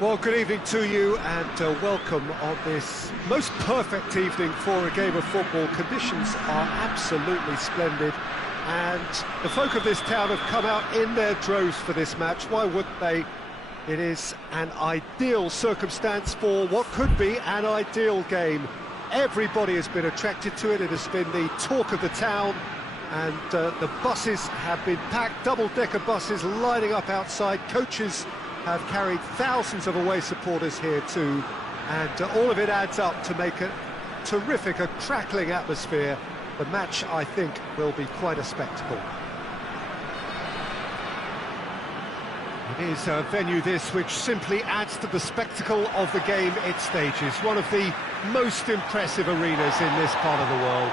Well, good evening to you and welcome on this most perfect evening for a game of football. Conditions are absolutely splendid and the folk of this town have come out in their droves for this match. Why wouldn't they? It is an ideal circumstance for what could be an ideal game. Everybody has been attracted to it. It has been the talk of the town, and the buses have been packed, double-decker buses lining up outside. Coaches have carried thousands of away supporters here too, and all of it adds up to make a terrific, a crackling atmosphere. The match, I think, will be quite a spectacle. It is a venue this which simply adds to the spectacle of the game it stages. One of the most impressive arenas in this part of the world.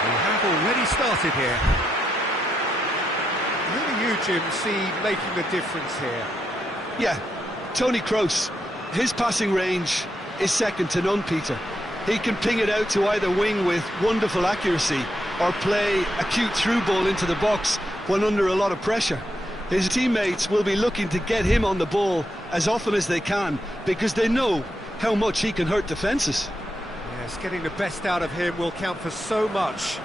We have already started here. Who do you, Jim, see making the difference here? Yeah, Tony Kroos. His passing range is second to none, Peter. He can ping it out to either wing with wonderful accuracy or play a cute through ball into the box when under a lot of pressure. His teammates will be looking to get him on the ball as often as they can because they know how much he can hurt defences. Yes, getting the best out of him will count for so much.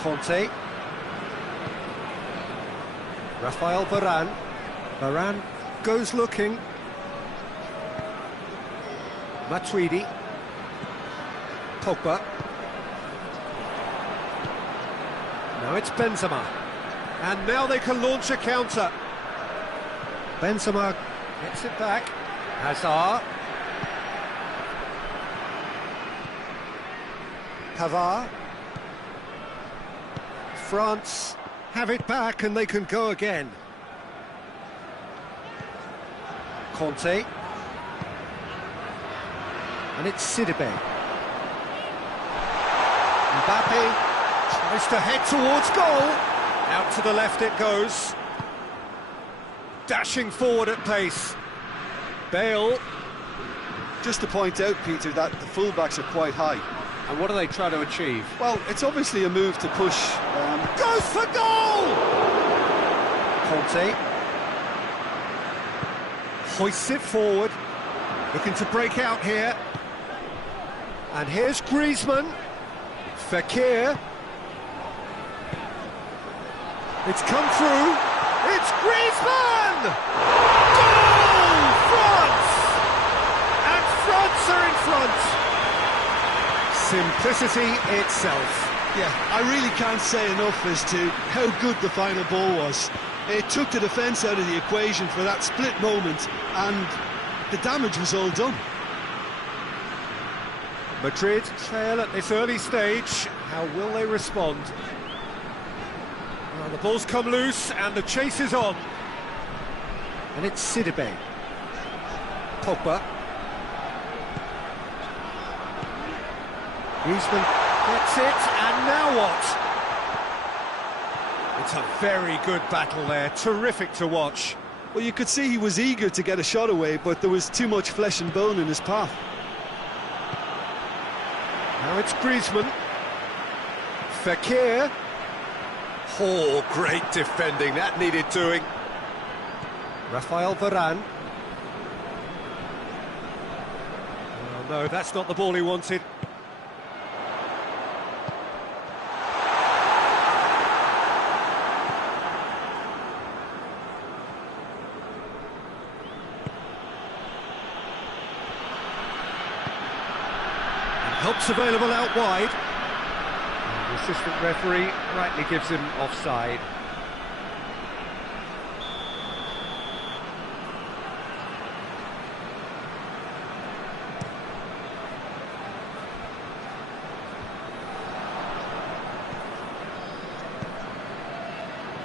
Conte. Rafael Varane. Varane goes looking. Matuidi. Pogba. Now it's Benzema. And now they can launch a counter. Benzema gets it back. Hazard. Pavard. France have it back and they can go again. Conte. And it's Sidibe. Mbappe tries to head towards goal. Out to the left it goes. Dashing forward at pace. Bale. Just to point out, Peter, that the fullbacks are quite high. And what are they trying to achieve? Well, it's obviously a move to push. Goes for goal! Conte. Hoists it forward. Looking to break out here. And here's Griezmann. Fekir. It's come through. It's Griezmann! Goal! France! And France are in front. Simplicity itself. Yeah, I really can't say enough as to how good the final ball was. It took the defence out of the equation for that split moment, and the damage was all done. Madrid trail at this early stage. How will they respond? Well, the ball's come loose and the chase is on. And it's Sidibe. Pogba. Griezmann gets it, and now what? It's a very good battle there, terrific to watch. Well, you could see he was eager to get a shot away, but there was too much flesh and bone in his path. Now it's Griezmann. Fekir. Oh, great defending, that needed doing. Rafael Varane. Oh no, that's not the ball he wanted. Help's available out wide. And the assistant referee rightly gives him offside.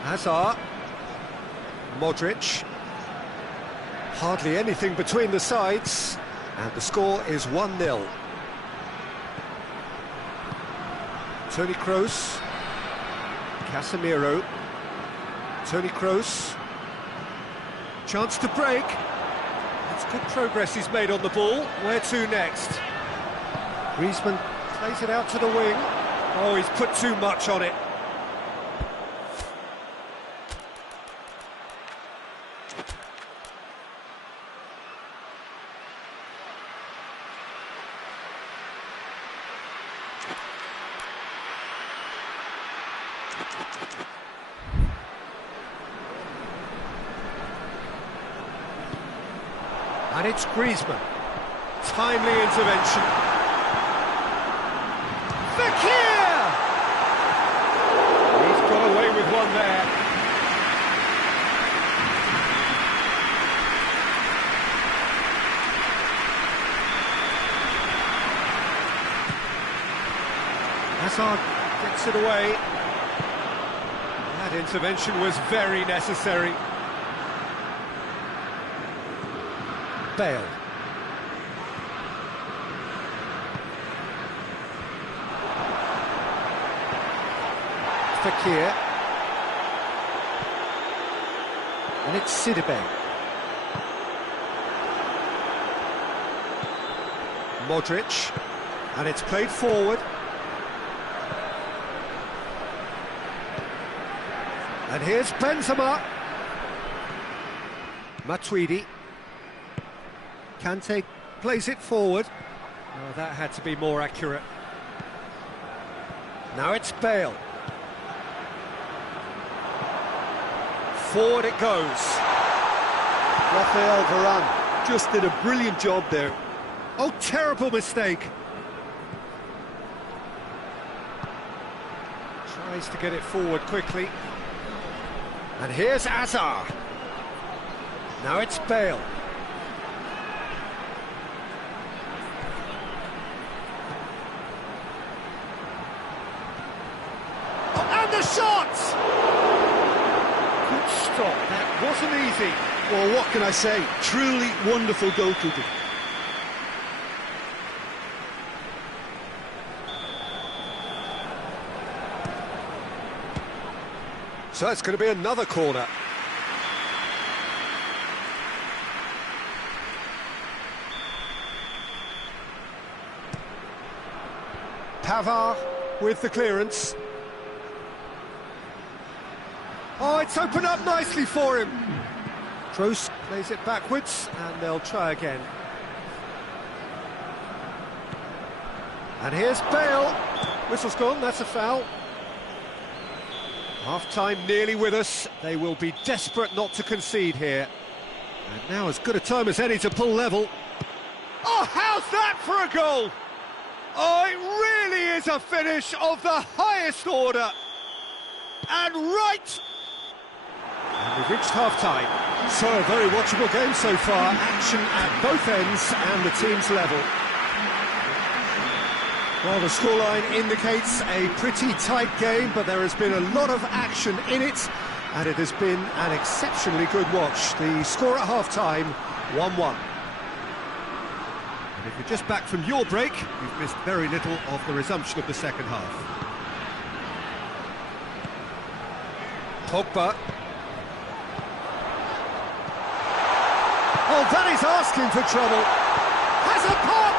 Hazard. Modric. Hardly anything between the sides. And the score is 1-0. Toni Kroos, Casemiro, Toni Kroos, chance to break. It's good progress he's made on the ball. Where to next? Griezmann plays it out to the wing. Oh, he's put too much on it. And it's Griezmann. Timely intervention. Fekir! He's got away with one there. Hazard gets it away. That intervention was very necessary. Bale. Fekir. And it's Sidibe. Modric. And it's played forward. And here's Benzema. Matuidi. Kante plays it forward. Oh, that had to be more accurate. Now it's Bale. Forward it goes. Rafael Varane just did a brilliant job there. Oh, terrible mistake. Tries to get it forward quickly. And here's Hazard. Now it's Bale. The shot! Good stop, that wasn't easy. Well, what can I say? Truly wonderful goalkeeping. So it's going to be another corner. Pavard with the clearance. Oh, it's opened up nicely for him. Kroos plays it backwards, and they'll try again. And here's Bale. Whistle's gone, that's a foul. Half-time nearly with us. They will be desperate not to concede here. And now as good a time as any to pull level. Oh, how's that for a goal? Oh, it really is a finish of the highest order. And right... And we've reached half-time. So a very watchable game so far. Action at both ends and the team's level. Well, the scoreline indicates a pretty tight game, but there has been a lot of action in it, and it has been an exceptionally good watch. The score at half-time, 1-1. And if you're just back from your break, you've missed very little of the resumption of the second half. Pogba. Oh, that is asking for trouble. Has a pop!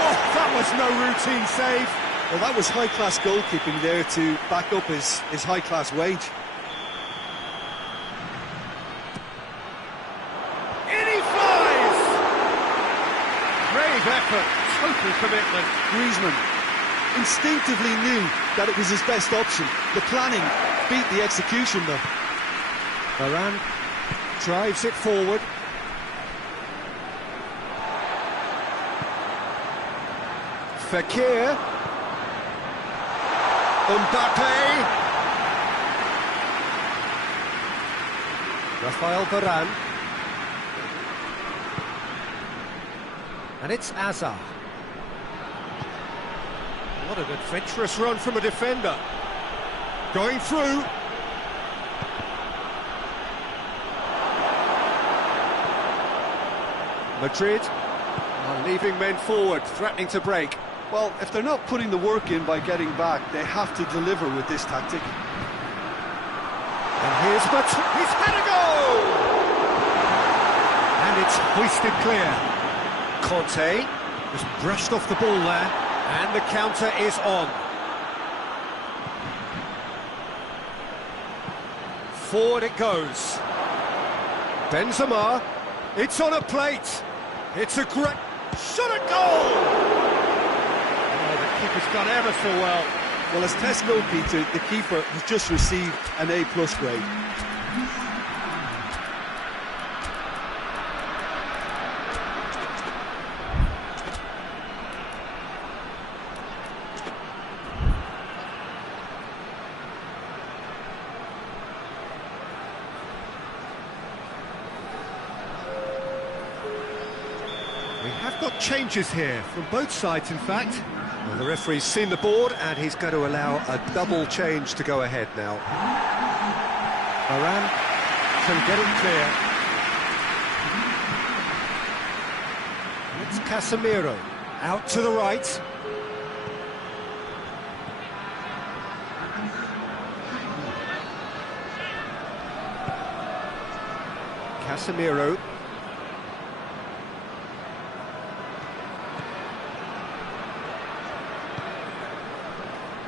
Oh, that was no routine save. Well, that was high-class goalkeeping there to back up his high-class wage. In he flies! Brave effort, total commitment. Griezmann instinctively knew that it was his best option. The planning beat the execution, though. Varane drives it forward. Fekir. Mbappe. Rafael Varane. And it's Hazard. What an adventurous run from a defender. Going through. Madrid are leaving men forward, threatening to break. Well, if they're not putting the work in by getting back, they have to deliver with this tactic. And here's he's had a goal! And it's hoisted clear. Conte just brushed off the ball there, and the counter is on. Forward it goes. Benzema, it's on a plate. It's a great shot at goal! Oh, the keeper's done ever so well. Well, as Tess know, Peter, the keeper has just received an A+ grade. We have got changes here, from both sides in fact. Well, the referee's seen the board and he's going to allow a double change to go ahead now. Varane can get it clear. It's Casemiro, out to the right. Casemiro.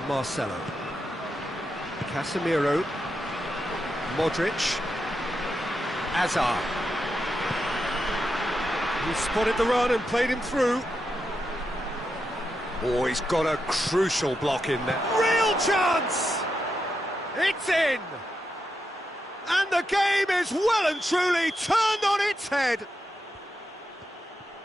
Marcelo, Casemiro, Modric, Hazard. He spotted the run and played him through. Oh, he's got a crucial block in there. Real chance! It's in! And the game is well and truly turned on its head.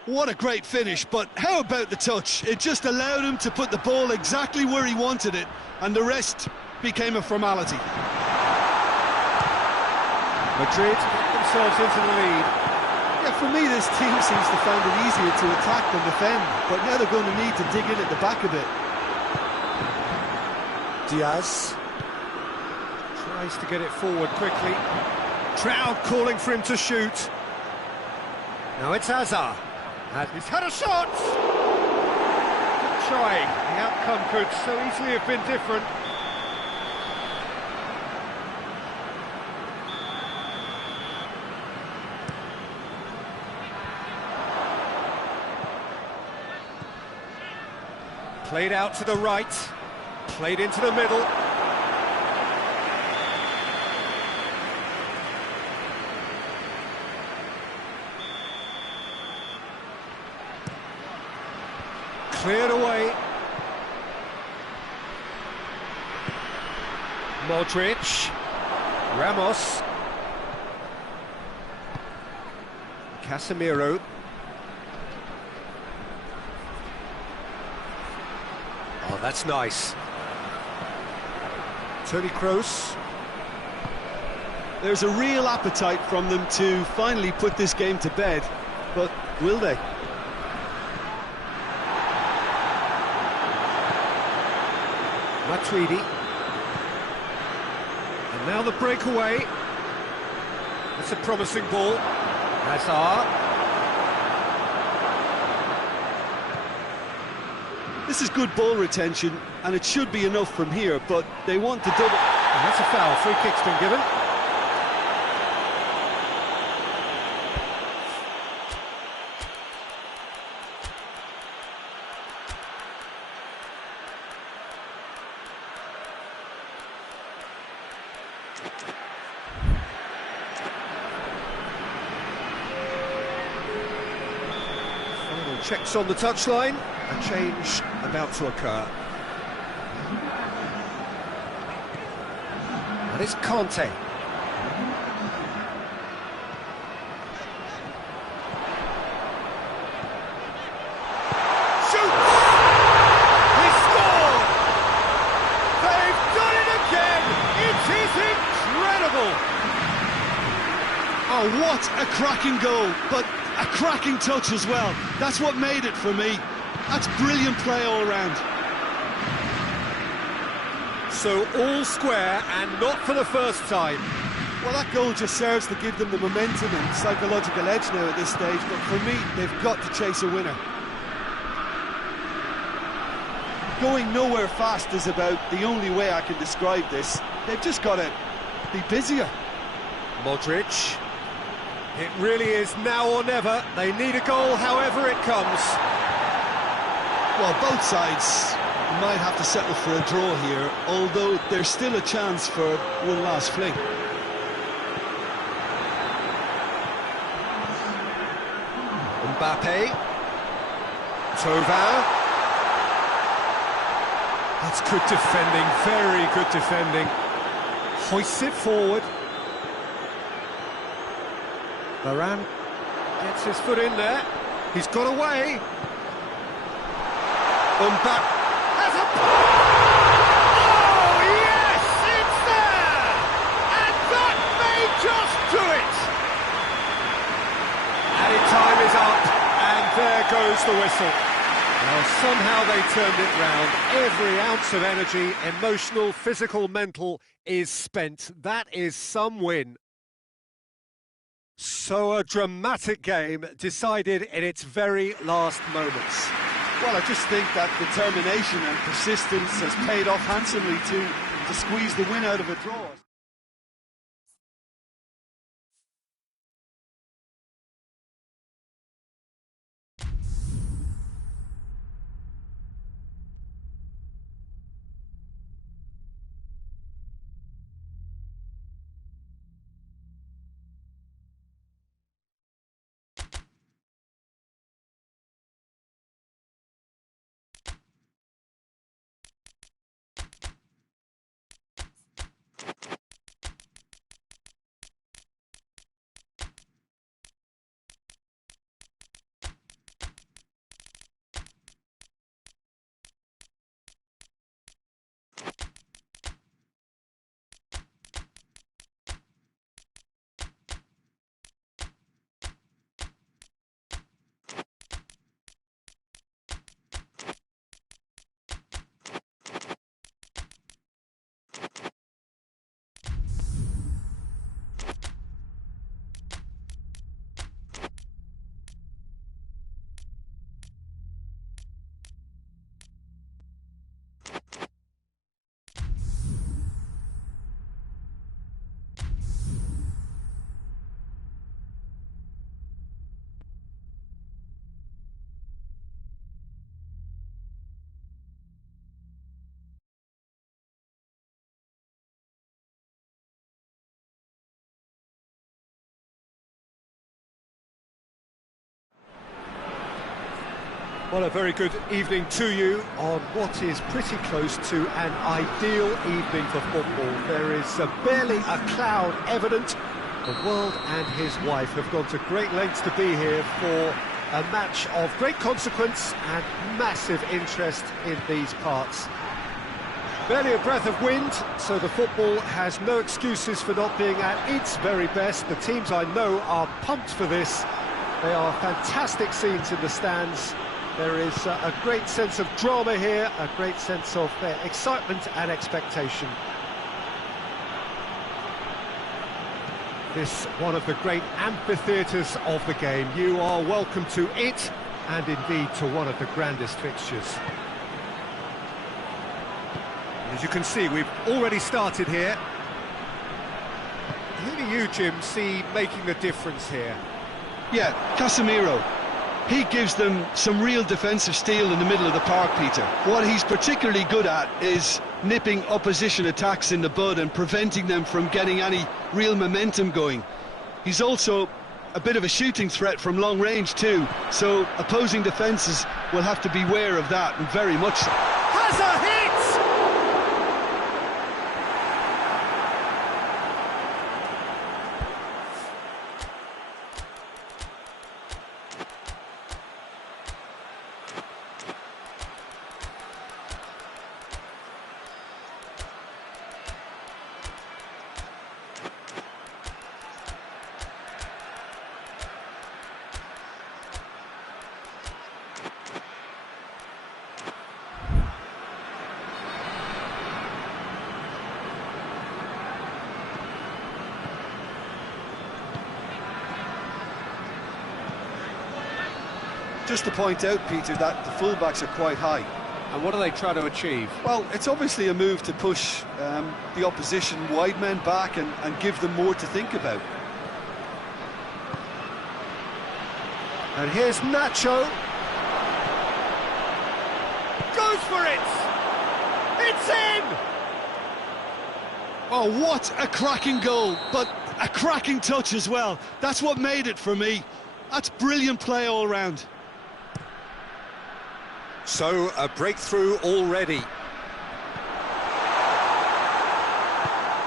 What a great finish, but how about the touch? It just allowed him to put the ball exactly where he wanted it, and the rest became a formality. Madrid get themselves into the lead. Yeah, for me, this team seems to find it easier to attack than defend, but now they're going to need to dig in at the back a bit. Diaz tries to get it forward quickly. Crowd calling for him to shoot. Now it's Hazard. And he's had a shot! Good trying. The outcome could so easily have been different. Played out to the right, played into the middle. Cleared away. Modric. Ramos. Casemiro. Oh, that's nice. Toni Kroos. There's a real appetite from them to finally put this game to bed, but will they? Matuidi. And now the breakaway. That's a promising ball. Hazard. This is good ball retention, and it should be enough from here, but they want to double. And that's a foul. Free kick's been given. Checks on the touchline, a change about to occur. And it's Conte. Shoots! He scored! They've done it again! It is incredible! Oh, what a cracking goal, but a cracking touch as well. That's what made it for me. That's brilliant play all round. So all square, and not for the first time. Well, that goal just serves to give them the momentum and psychological edge now at this stage, but for me, they've got to chase a winner. Going nowhere fast is about the only way I can describe this. They've just got to be busier. Modric. It really is now or never. They need a goal however it comes. Well, both sides might have to settle for a draw here, although there's still a chance for one last fling. Mbappe. Thauvin. That's good defending, very good defending. Hoists it forward. Varane gets his foot in there. He's got away. Mbappe has a... Oh, yes, it's there! And that may just do it! Added time is up, and there goes the whistle. Well, somehow they turned it round. Every ounce of energy, emotional, physical, mental, is spent. That is some win. So a dramatic game decided in its very last moments. Well, I just think that determination and persistence has paid off handsomely to squeeze the win out of a draw. Well, a very good evening to you on what is pretty close to an ideal evening for football. There is barely a cloud evident. The world and his wife have gone to great lengths to be here for a match of great consequence and massive interest in these parts. Barely a breath of wind, so the football has no excuses for not being at its very best. The teams I know are pumped for this. They are fantastic scenes in the stands. There is a great sense of drama here, a great sense of excitement and expectation. This one of the great amphitheatres of the game. You are welcome to it, and indeed to one of the grandest fixtures. As you can see, we've already started here. Who do you, Jim, see making a difference here? Yeah, Casemiro. He gives them some real defensive steel in the middle of the park, Peter. What he's particularly good at is nipping opposition attacks in the bud and preventing them from getting any real momentum going. He's also a bit of a shooting threat from long range too, so opposing defences will have to beware of that, and very much so. Has a hit! just to point out, Peter, that the fullbacks are quite high. And what are they trying to achieve? Well, it's obviously a move to push the opposition wide men back and give them more to think about. And here's Nacho. Goes for it! It's in! Oh, what a cracking goal, but a cracking touch as well. That's what made it for me. That's brilliant play all round. So, a breakthrough already.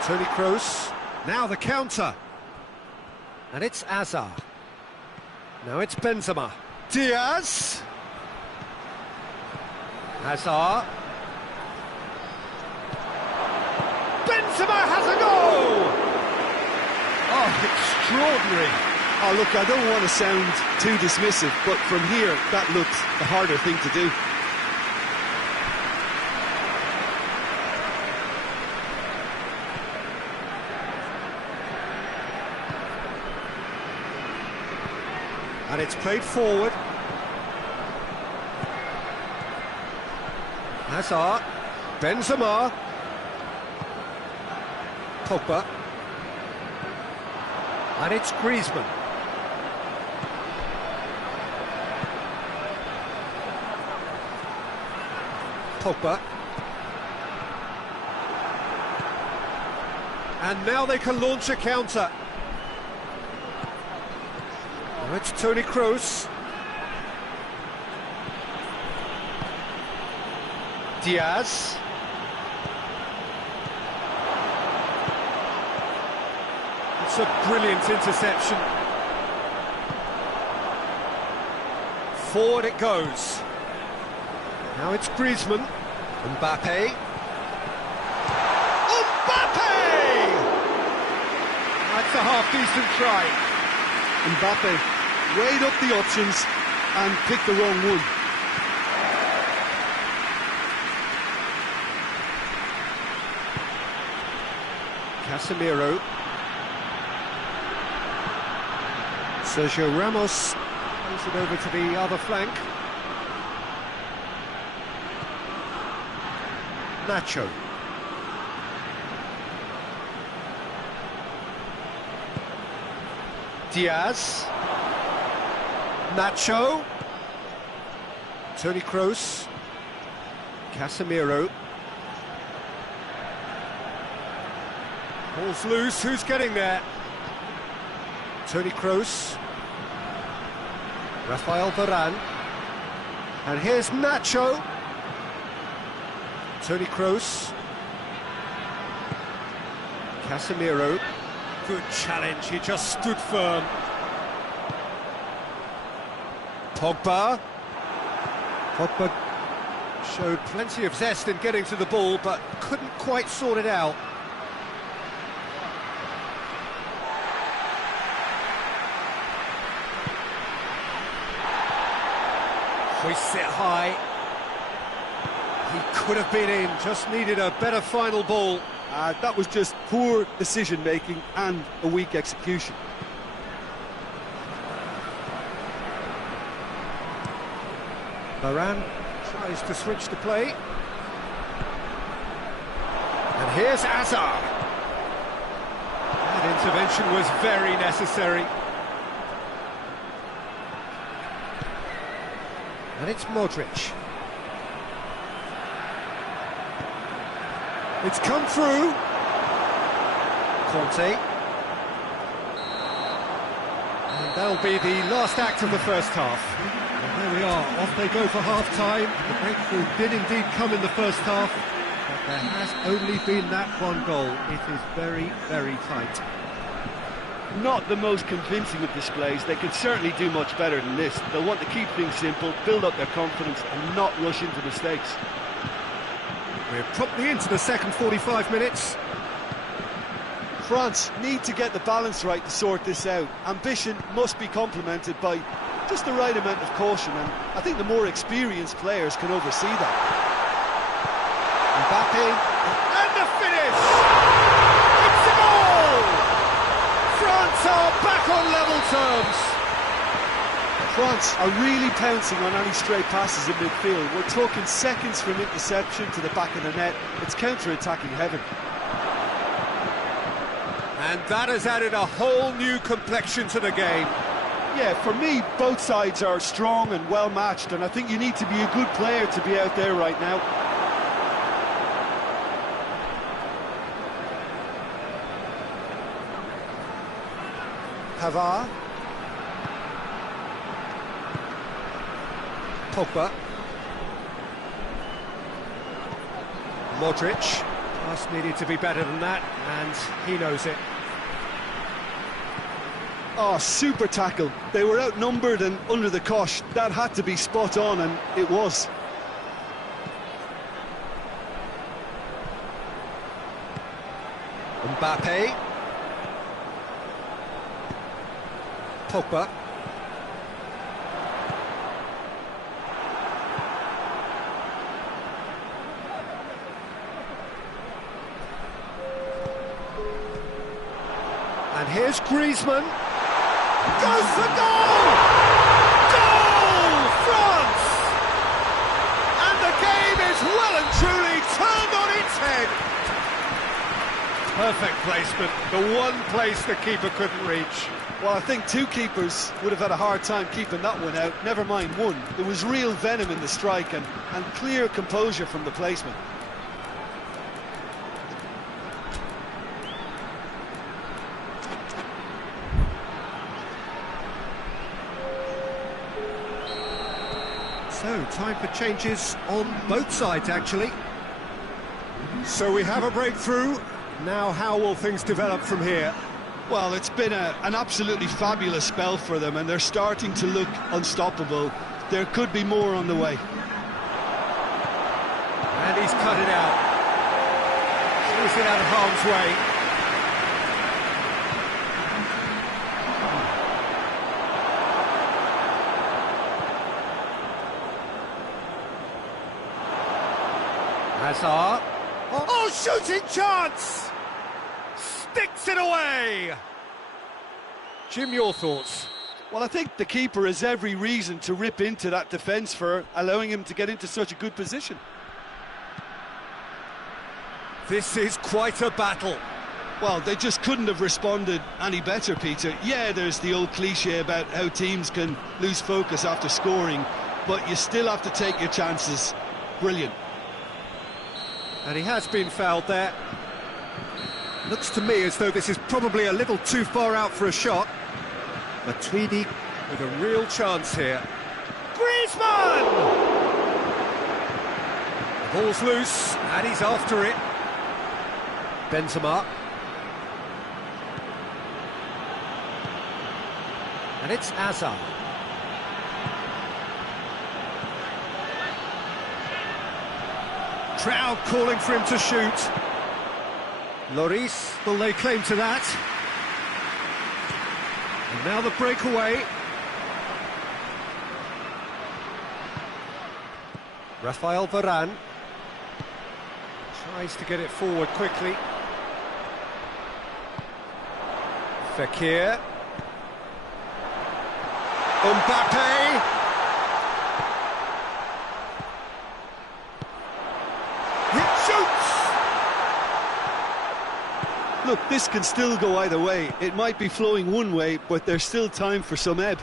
Toni Kroos, now the counter. And it's Hazard. Now it's Benzema. Diaz. Hazard. Benzema has a goal! Oh, extraordinary. Oh, look, I don't want to sound too dismissive, but from here, that looked the harder thing to do. And it's played forward. Hazard. Benzema. Pogba. And it's Griezmann. Pogba. And now they can launch a counter. Now it's Toni Kroos. Diaz. It's a brilliant interception. Forward it goes. Now it's Griezmann. Mbappe. Mbappe! That's a half-decent try. Mbappe weighed up the options and picked the wrong one. Casemiro. Sergio Ramos plays it over to the other flank. Nacho. Diaz. Nacho. Toni Kroos. Casemiro. Ball's loose, who's getting there? Toni Kroos. Rafael Varane. And here's Nacho. Toni Kroos. Casemiro. Good challenge, he just stood firm. Pogba. Pogba showed plenty of zest in getting to the ball, but couldn't quite sort it out. Hoists it high. He could have been in, just needed a better final ball. That was just poor decision-making and a weak execution. Varane tries to switch the play. And here's Hazard. That intervention was very necessary. And it's Modric. It's come through. Conte. And that'll be the last act of the first half. And there we are, off they go for half-time. The breakthrough did indeed come in the first half, but there has only been that one goal. It is very, very tight. Not the most convincing of displays. They could certainly do much better than this. They'll want to keep things simple, build up their confidence and not rush into mistakes. We're promptly into the second 45 minutes. France need to get the balance right to sort this out. Ambition must be complemented by just the right amount of caution, and I think the more experienced players can oversee that. Mbappe, and the finish! It's a goal! France are back on level terms. France are really pouncing on any stray passes in midfield. We're talking seconds from interception to the back of the net. It's counter-attacking heaven. And that has added a whole new complexion to the game. Yeah, for me, both sides are strong and well-matched, and I think you need to be a good player to be out there right now. Pavard. Pogba. Modric. Pass needed to be better than that, and he knows it. Oh, super tackle. They were outnumbered and under the cosh. That had to be spot on, and it was. Mbappe. Pogba. And here's Griezmann. Goes for goal! Goal! France! And the game is well and truly turned on its head. Perfect placement, the one place the keeper couldn't reach. Well, I think two keepers would have had a hard time keeping that one out, never mind one. There was real venom in the strike and clear composure from the placement. So, time for changes on both sides, actually. So we have a breakthrough. Now, how will things develop from here? Well, it's been an absolutely fabulous spell for them, and they're starting to look unstoppable. There could be more on the way. And he's cut it out. He's it out of harm's way. Hazard. Oh, shooting chance! Sticks it away! Jim, your thoughts? Well, I think the keeper has every reason to rip into that defence for allowing him to get into such a good position. This is quite a battle. Well, they just couldn't have responded any better, Peter. Yeah, there's the old cliche about how teams can lose focus after scoring, but you still have to take your chances. Brilliant. And he has been fouled there. Looks to me as though this is probably a little too far out for a shot. Matuidi with a real chance here. Griezmann! The ball's loose, and he's after it. Benzema. And it's Hazard. Crowd calling for him to shoot. Lloris will lay claim to that. And now the breakaway. Rafael Varane tries to get it forward quickly. Fekir. Mbappe. Look, this can still go either way. It might be flowing one way, but there's still time for some ebb.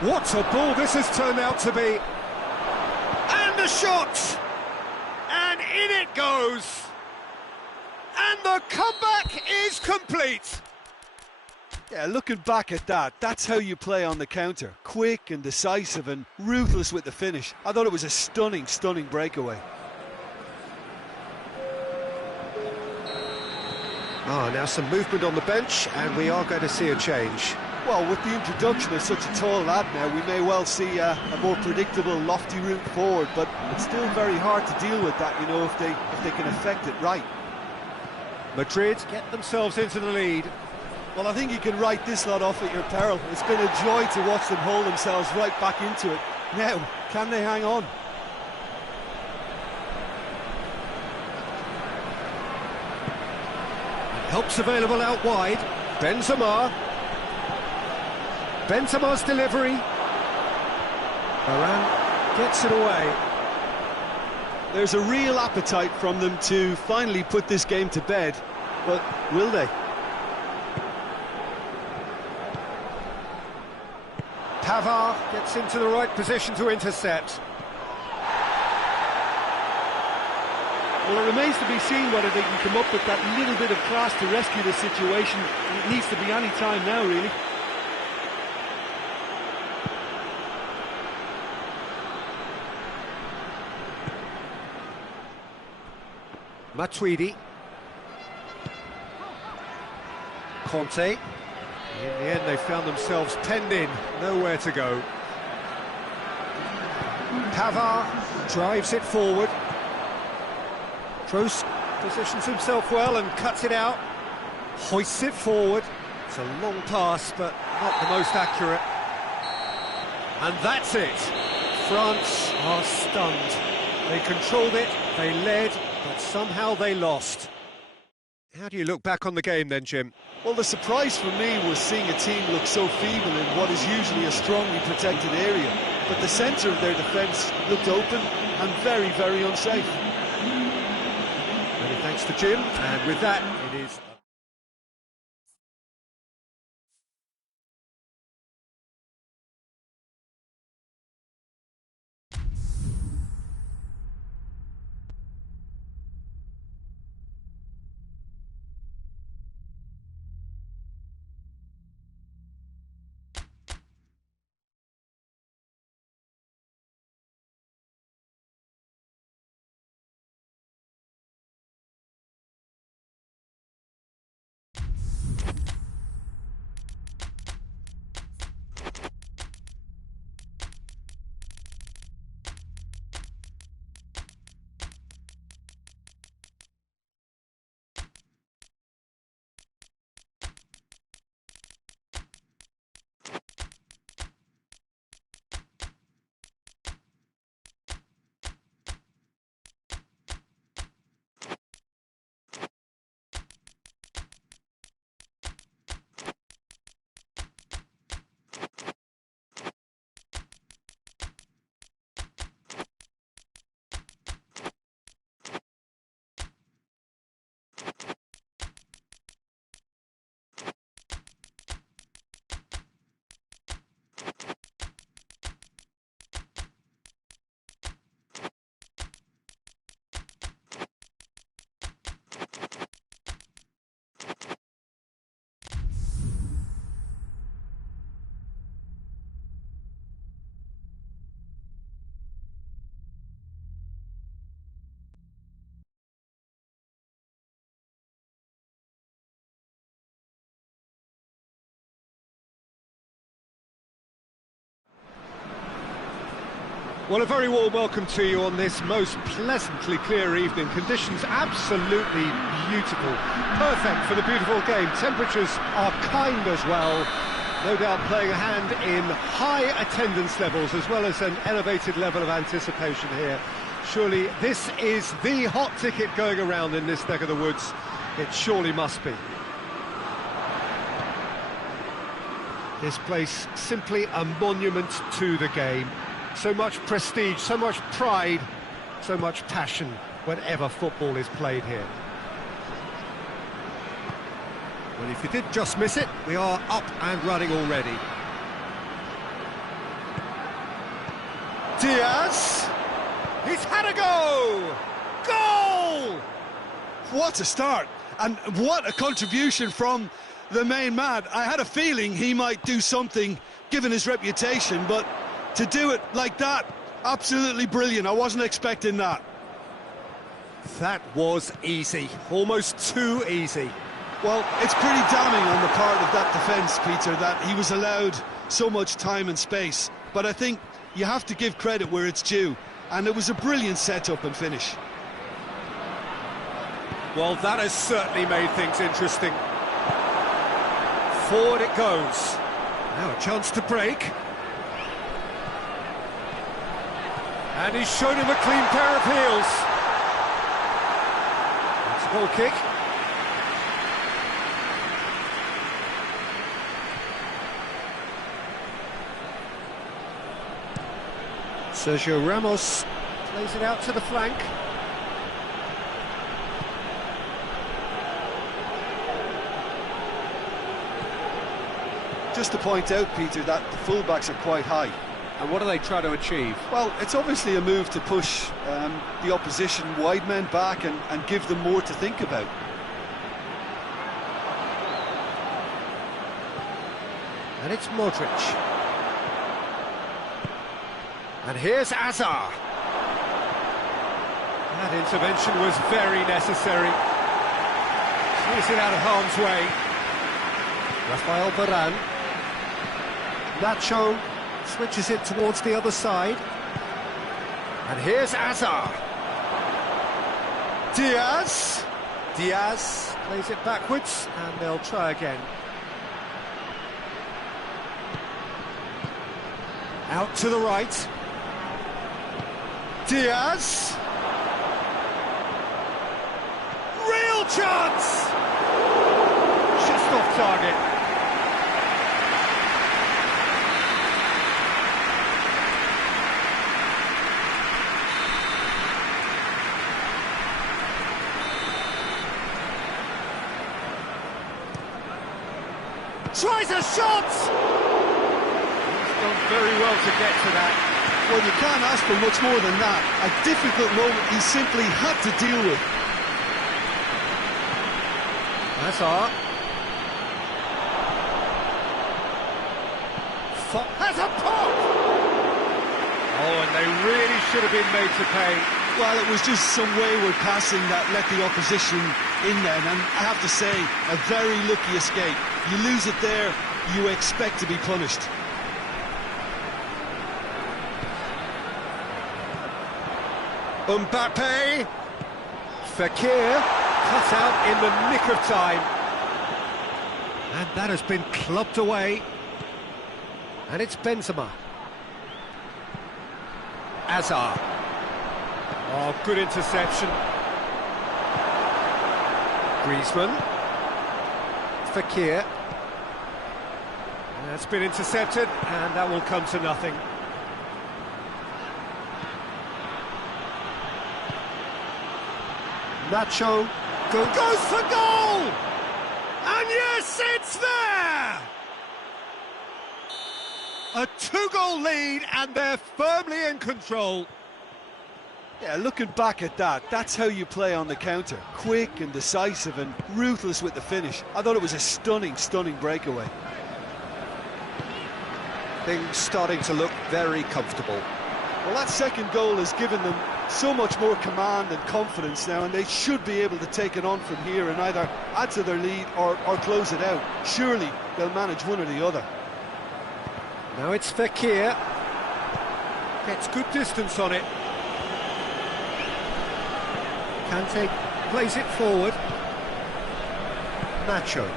What a ball this has turned out to be. And the shot! And in it goes! And the comeback is complete! Yeah, looking back at that, that's how you play on the counter. Quick and decisive and ruthless with the finish. I thought it was a stunning, stunning breakaway. Now some movement on the bench, and we are going to see a change. Well, with the introduction of such a tall lad now, we may well see a more predictable, lofty route forward, but it's still very hard to deal with that, you know, if they can affect it right. Madrid get themselves into the lead. Well, I think you can write this lot off at your peril. It's been a joy to watch them hold themselves right back into it. Now, can they hang on? Help's available out wide. Benzema's delivery. Varane gets it away. There's a real appetite from them to finally put this game to bed, but will they? Pavard gets into the right position to intercept. Well, it remains to be seen whether they can come up with that little bit of class to rescue the situation. It needs to be any time now, really. Matuidi. Conte. In the end, they found themselves penned in, nowhere to go. Pavard drives it forward. Kroos positions himself well and cuts it out. Hoists it forward. It's a long pass, but not the most accurate. And that's it. France are stunned. They controlled it, they led, but somehow they lost. How do you look back on the game then, Jim? Well, the surprise for me was seeing a team look so feeble in what is usually a strongly protected area. But the centre of their defence looked open and very, very unsafe. Many thanks to Jim, and with that, it is... Well, a very warm welcome to you on this most pleasantly clear evening. Conditions absolutely beautiful. Perfect for the beautiful game. Temperatures are kind as well. No doubt playing a hand in high attendance levels as well as an elevated level of anticipation here. Surely this is the hot ticket going around in this neck of the woods. It surely must be. This place simply a monument to the game. So much prestige, so much pride, so much passion whenever football is played here. Well, if you did just miss it, we are up and running already. Diaz! He's had a go! Goal! What a start, and what a contribution from the main man. I had a feeling he might do something, given his reputation, but to do it like that, absolutely brilliant. I wasn't expecting that. That was easy, almost too easy. Well, it's pretty damning on the part of that defence, Peter, that he was allowed so much time and space. But I think you have to give credit where it's due, and it was a brilliant set-up and finish. Well, that has certainly made things interesting. Forward it goes. Now a chance to break. And he's shown him a clean pair of heels. It's a goal kick. Sergio Ramos plays it out to the flank. Just to point out, Peter, that the fullbacks are quite high. And what do they try to achieve? Well, it's obviously a move to push the opposition wide men back and give them more to think about. And it's Modric. And here's Azar. That intervention was very necessary. Clears it out of harm's way. Rafael Varane. Nacho switches it towards the other side. And here's Azar. Diaz. Diaz plays it backwards, and they'll try again. Out to the right. Diaz. Real chance! Just off target. Tries a shot! He's done very well to get to that. Well, you can't ask for much more than that. A difficult moment he simply had to deal with. Hazard. Has a pop! Oh, and they really should have been made to pay. Well, it was just some wayward passing that let the opposition in then, and I have to say, a very lucky escape. You lose it there, you expect to be punished. Mbappe. Fekir cut out in the nick of time. And that has been clubbed away. And it's Benzema. Azar. Oh, good interception. Griezmann. Fekir. That's been intercepted, and that will come to nothing. Nacho goes for goal! And yes, it's there! A two-goal lead, and they're firmly in control. Yeah, looking back at that, that's how you play on the counter. Quick and decisive and ruthless with the finish. I thought it was a stunning, stunning breakaway. Things starting to look very comfortable. Well, that second goal has given them so much more command and confidence now, and they should be able to take it on from here and either add to their lead or close it out. Surely they'll manage one or the other. Now it's Fekir. Gets good distance on it. Kante plays it forward. Nacho.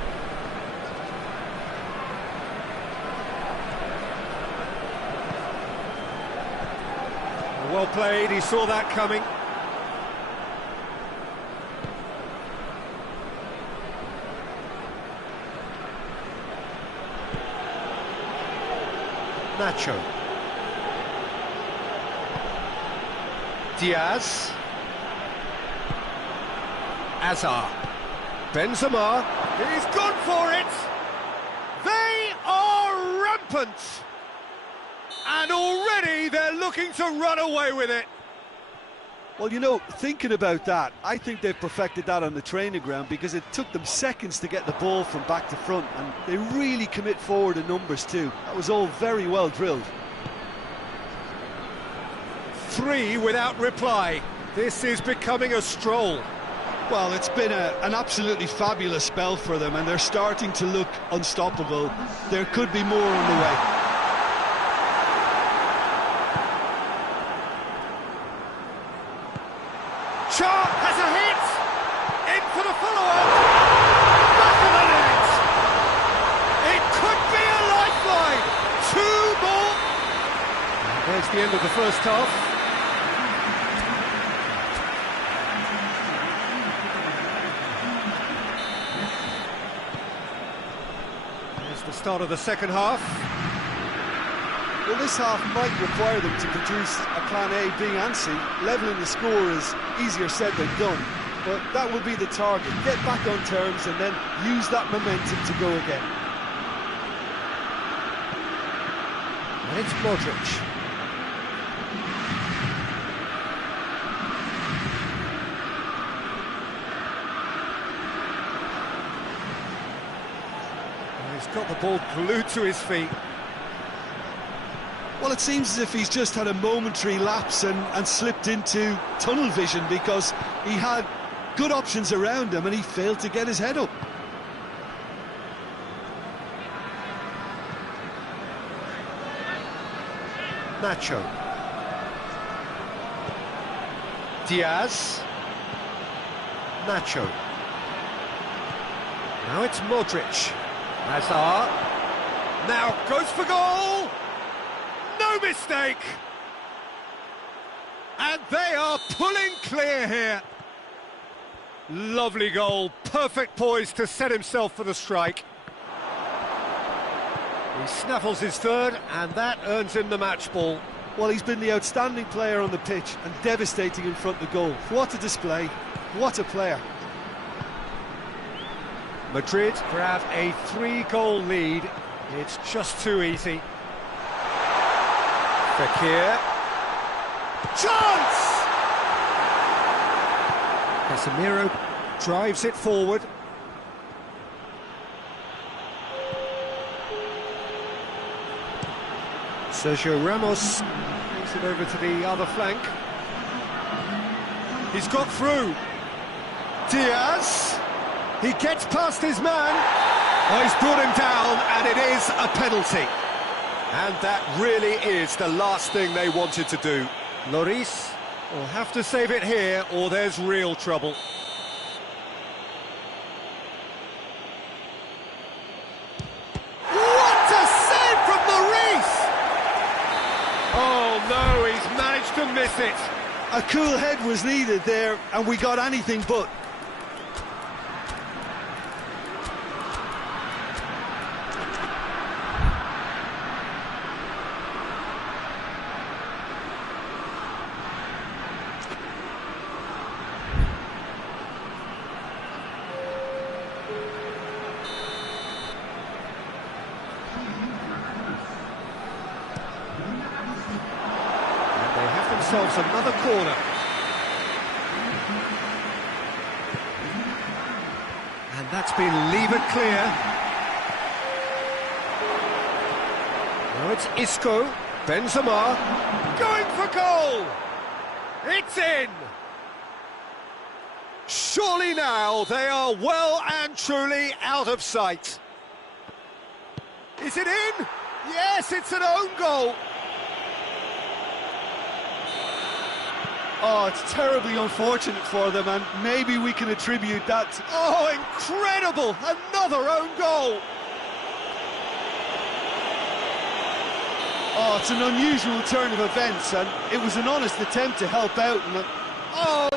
Well played, he saw that coming. Nacho. Diaz. Azar. Benzema. He's gone for it. They are rampant. And already they're looking to run away with it. Well, you know, thinking about that, I think they've perfected that on the training ground because it took them seconds to get the ball from back to front, and they really commit forward in numbers too. That was all very well drilled. 3 without reply. This is becoming a stroll. Well, it's been an absolutely fabulous spell for them, and they're starting to look unstoppable. There could be more on the way. Sharp has a hit! In for the follow-up! Back of the net! It could be a lifeline! 2 more! And there's the end of the first half. There's the start of the second half. Well, this half might require them to produce a plan A, B and C. Levelling the score is easier said than done, but that will be the target. Get back on terms and then use that momentum to go again. And it's Modric. He's got the ball glued to his feet. Well, it seems as if he's just had a momentary lapse and slipped into tunnel vision, because he had good options around him and he failed to get his head up. Nacho. Diaz. Nacho. Now it's Modric. Hazard. Now goes for goal! No mistake! And they are pulling clear here. Lovely goal, perfect poise to set himself for the strike. He snaffles his third, and that earns him the match ball. Well, he's been the outstanding player on the pitch and devastating in front of the goal. What a display, what a player. Madrid grab a 3-goal lead. It's just too easy. Fekir. Chance! Casemiro drives it forward. Sergio Ramos brings it over to the other flank. He's got through. Diaz. He gets past his man. Oh, he's brought him down, and it is a penalty. And that really is the last thing they wanted to do. Lloris will have to save it here, or there's real trouble. What a save from Lloris! Oh no, he's managed to miss it. A cool head was needed there, and we got anything but. Themselves another corner. And that's been levered clear. Now it's Isco, Benzema, going for goal! It's in! Surely now they are well and truly out of sight. Is it in? Yes, it's an own goal. Oh, it's terribly unfortunate for them, and maybe we can attribute that to... Oh, incredible! Another own goal! Oh, it's an unusual turn of events, and it was an honest attempt to help out. And oh,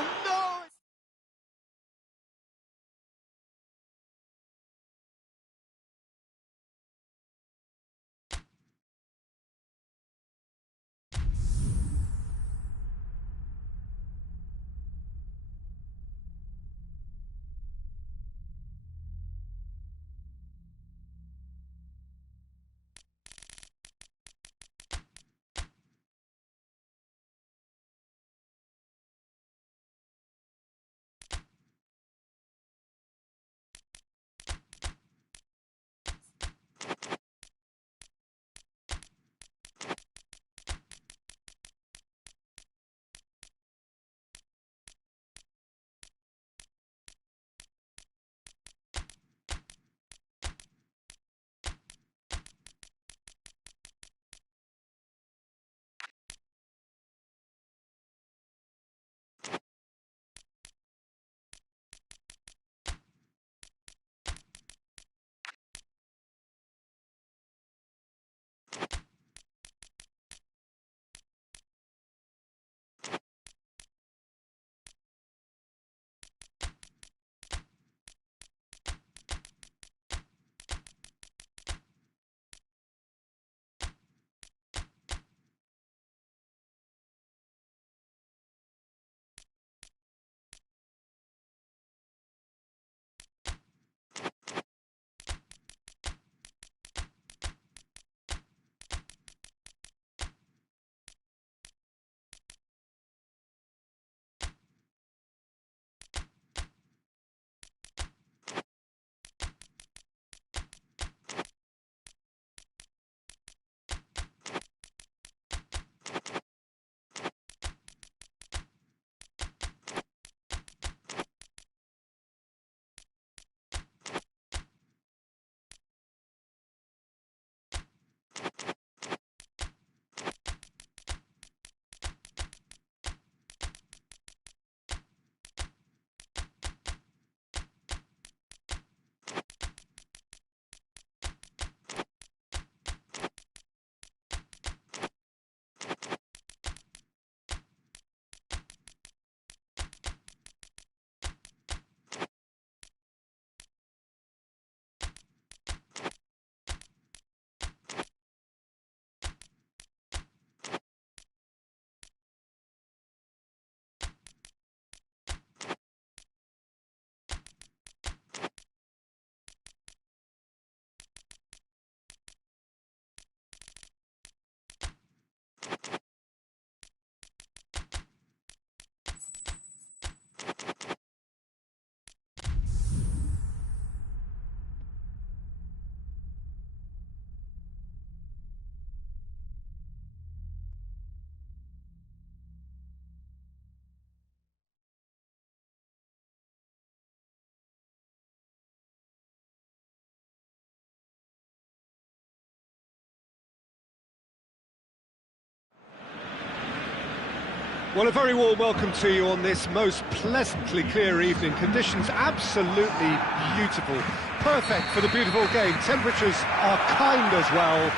Well, a very warm welcome to you on this most pleasantly clear evening. Conditions absolutely beautiful. Perfect for the beautiful game. Temperatures are kind as well.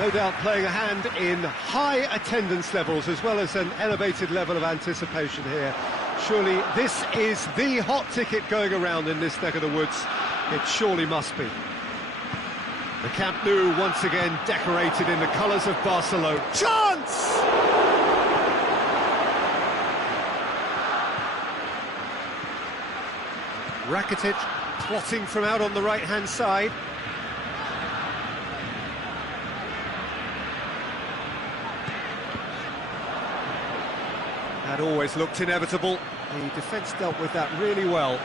No doubt playing a hand in high attendance levels as well as an elevated level of anticipation here. Surely this is the hot ticket going around in this neck of the woods. It surely must be. The Camp Nou once again decorated in the colours of Barcelona. Chance! Rakitic plotting from out on the right-hand side. That always looked inevitable. The defence dealt with that really well.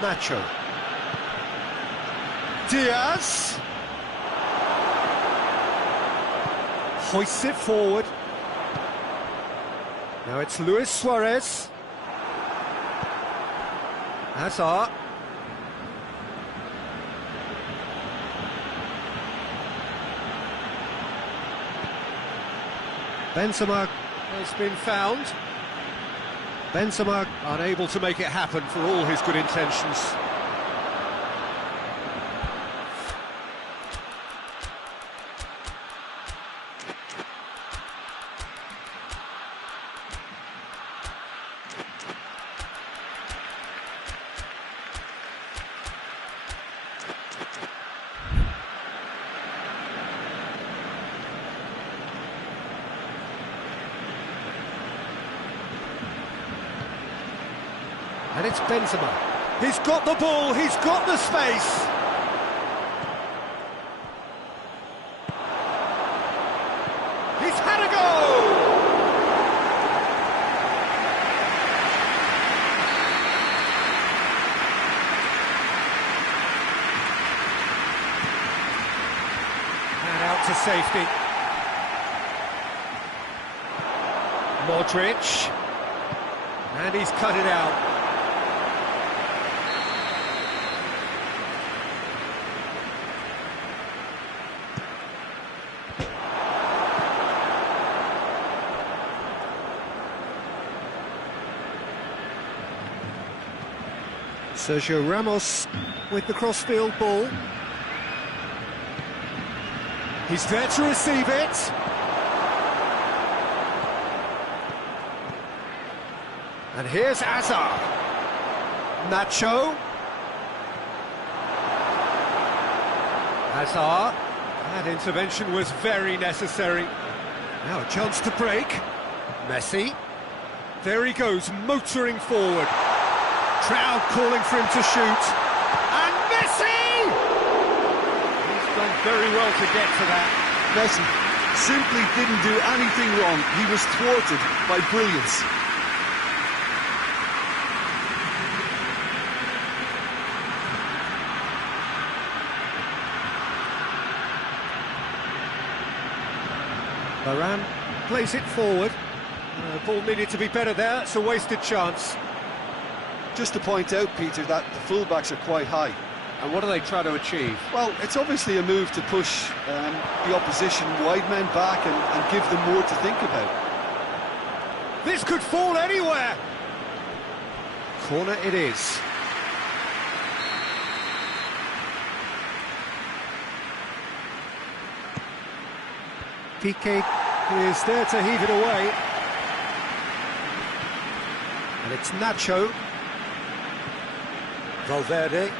Nacho. Diaz. Hoists it forward. Now it's Luis Suarez. Hazard. Benzema has been found. Benzema unable to make it happen for all his good intentions. And it's Benzema. He's got the ball, he's got the space. He's had a go! And out to safety. Modric. And he's cut it out. Sergio Ramos with the crossfield ball. He's there to receive it. And here's Hazard. Nacho. Hazard. That intervention was very necessary. Now a chance to break. Messi. There he goes, motoring forward. Crowd calling for him to shoot. And Messi! He's done very well to get to that. Messi simply didn't do anything wrong. He was thwarted by brilliance. Varane plays it forward. Ball needed to be better there. It's a wasted chance. Just to point out, Peter, that the fullbacks are quite high. And what do they try to achieve? Well, it's obviously a move to push the opposition wide men back and give them more to think about. This could fall anywhere! Corner it is. Piqué is there to heave it away. And it's Nacho. Valverde.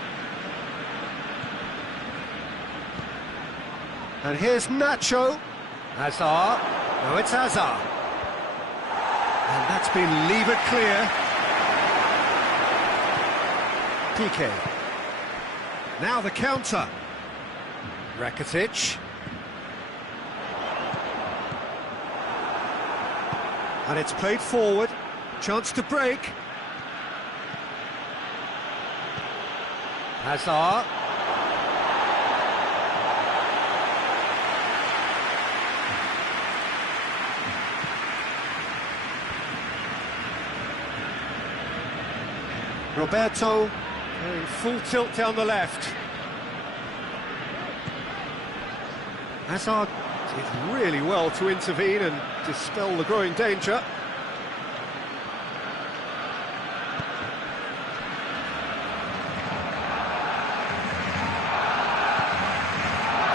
And here's Nacho. Hazard. No, it's Hazard. And that's been levered clear. Piqué. Now the counter. Rakitic. And it's played forward. Chance to break. Hazard. Roberto going full tilt down the left. Hazard did really well to intervene and dispel the growing danger.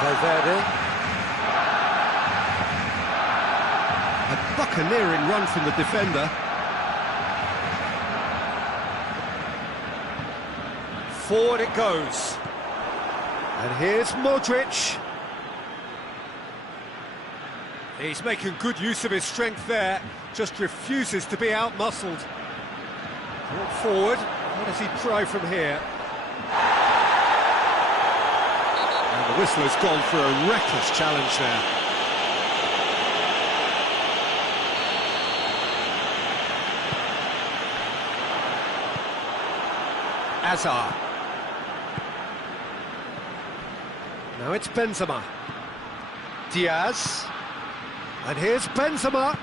Valverde. A buccaneering run from the defender. Forward it goes. And here's Modric. He's making good use of his strength there, just refuses to be out-muscled. Brought forward, what does he try from here? And the whistler's gone for a reckless challenge there. Hazard. Now it's Benzema. Diaz. And here's Benzema.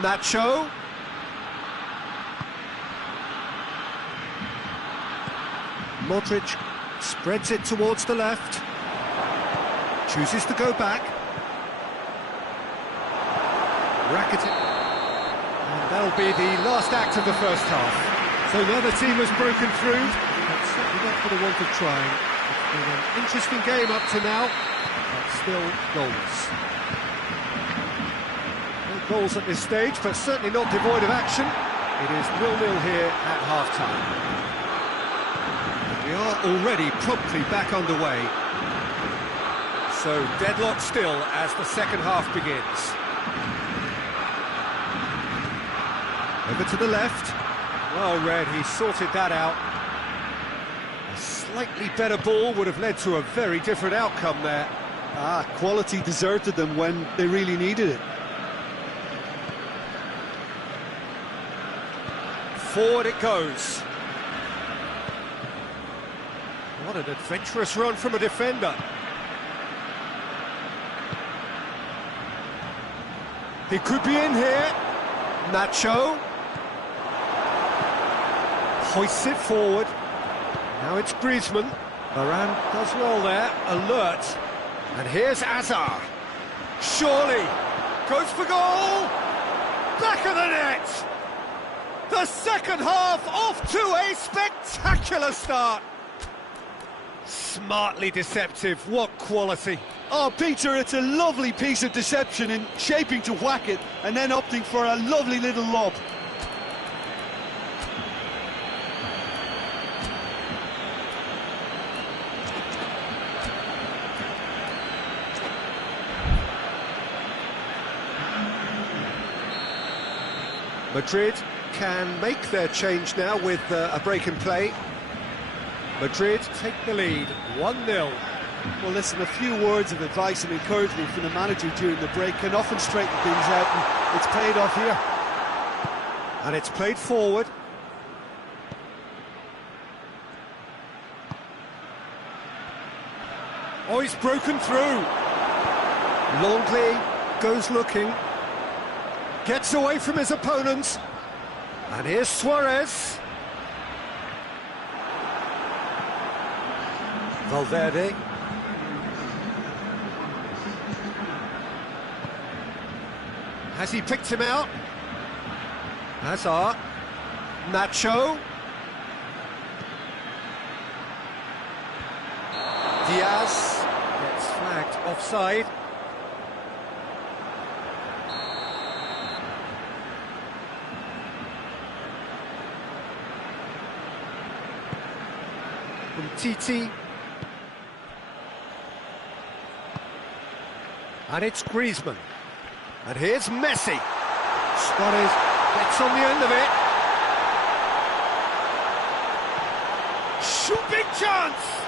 Nacho. Modric spreads it towards the left. Chooses to go back. Rakitic. And that'll be the last act of the first half. So the other team has broken through, but certainly not for the want of trying. It's been an interesting game up to now, but still goals. No goals at this stage, but certainly not devoid of action. It is 0-0 here at half-time. We are already promptly back underway. So deadlock still as the second half begins. Over to the left. Well read, he sorted that out. A slightly better ball would have led to a very different outcome there. Quality deserted them when they really needed it. Forward it goes. What an adventurous run from a defender. He could be in here. Nacho. Hoists it forward. Now it's Griezmann. Varane does well there, alert. And here's Hazard. Surely. Goes for goal. Back of the net. The second half off to a spectacular start. Smartly deceptive, what quality. Oh, Peter, it's a lovely piece of deception in shaping to whack it and then opting for a lovely little lob. Madrid can make their change now with a break in play. Madrid take the lead, 1-0. Well, listen, a few words of advice and encouragement from the manager during the break can often straighten things out, and it's paid off here. And it's played forward. Oh, he's broken through. Longley goes looking. Gets away from his opponents. And here's Suarez. Valverde. Has he picked him out? Hazard. Nacho. Diaz gets flagged offside. From Titi. And it's Griezmann. And here's Messi. Suarez gets on the end of it. Shoot, big chance!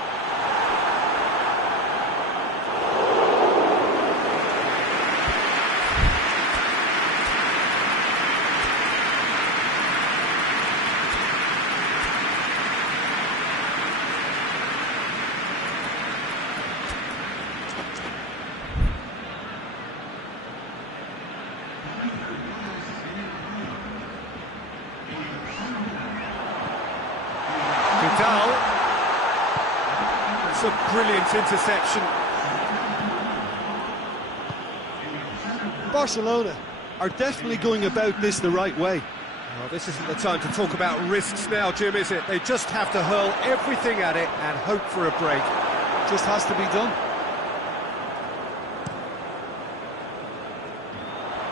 It's a brilliant interception. Barcelona are definitely going about this the right way. Well, this isn't the time to talk about risks now, Jim, is it? They just have to hurl everything at it and hope for a break. Just has to be done.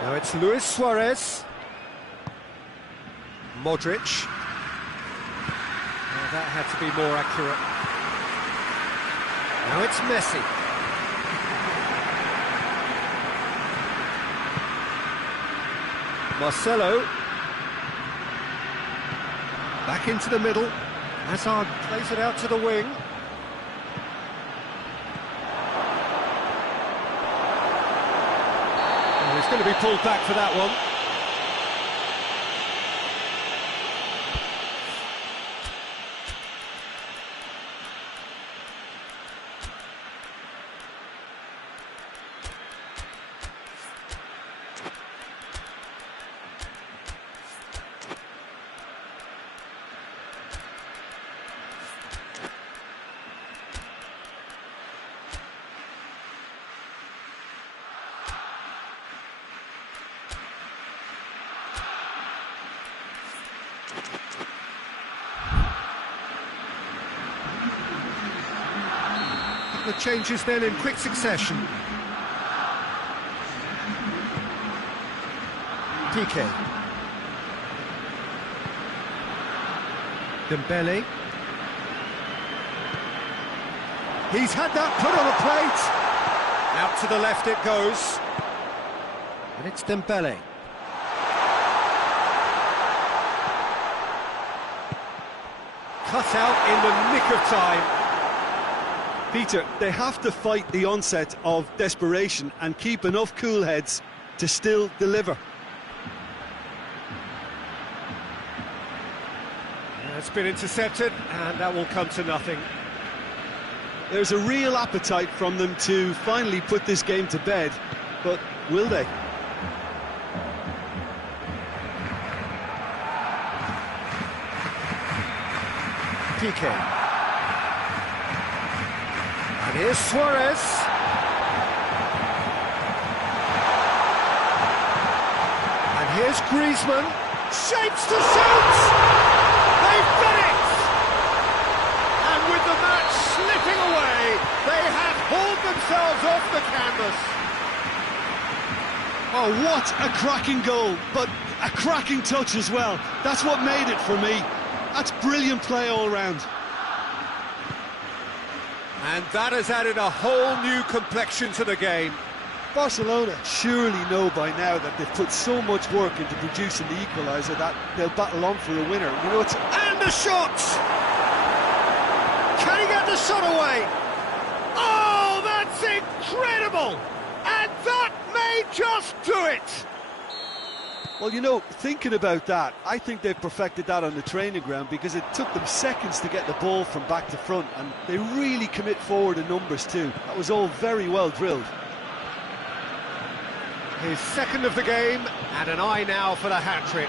Now it's Luis Suarez. Modric. Well, that had to be more accurate. Now it's Messi. Marcelo. Back into the middle. Hazard plays it out to the wing. Oh, he's going to be pulled back for that one. The changes then in quick succession. Piqué. Dembele. He's had that put on a plate. Out to the left it goes. And it's Dembele. Cut out in the nick of time. Peter, they have to fight the onset of desperation and keep enough cool heads to still deliver. It's been intercepted, and that will come to nothing. There's a real appetite from them to finally put this game to bed, but will they? Piqué. And here's Suarez. And here's Griezmann. Shapes to shoot! They've done it! And with the match slipping away, they have hauled themselves off the canvas. Oh, what a cracking goal, but a cracking touch as well. That's what made it for me. That's brilliant play all round. And that has added a whole new complexion to the game. Barcelona surely know by now that they've put so much work into producing the equaliser that they'll battle on for a winner. You know, it's... And the shot! Can he get the shot away? Oh, that's incredible! And that may just do it! Well, you know, thinking about that, I think they've perfected that on the training ground because it took them seconds to get the ball from back to front, and they really commit forward in numbers too. That was all very well drilled. His second of the game, and an eye now for the hat-trick.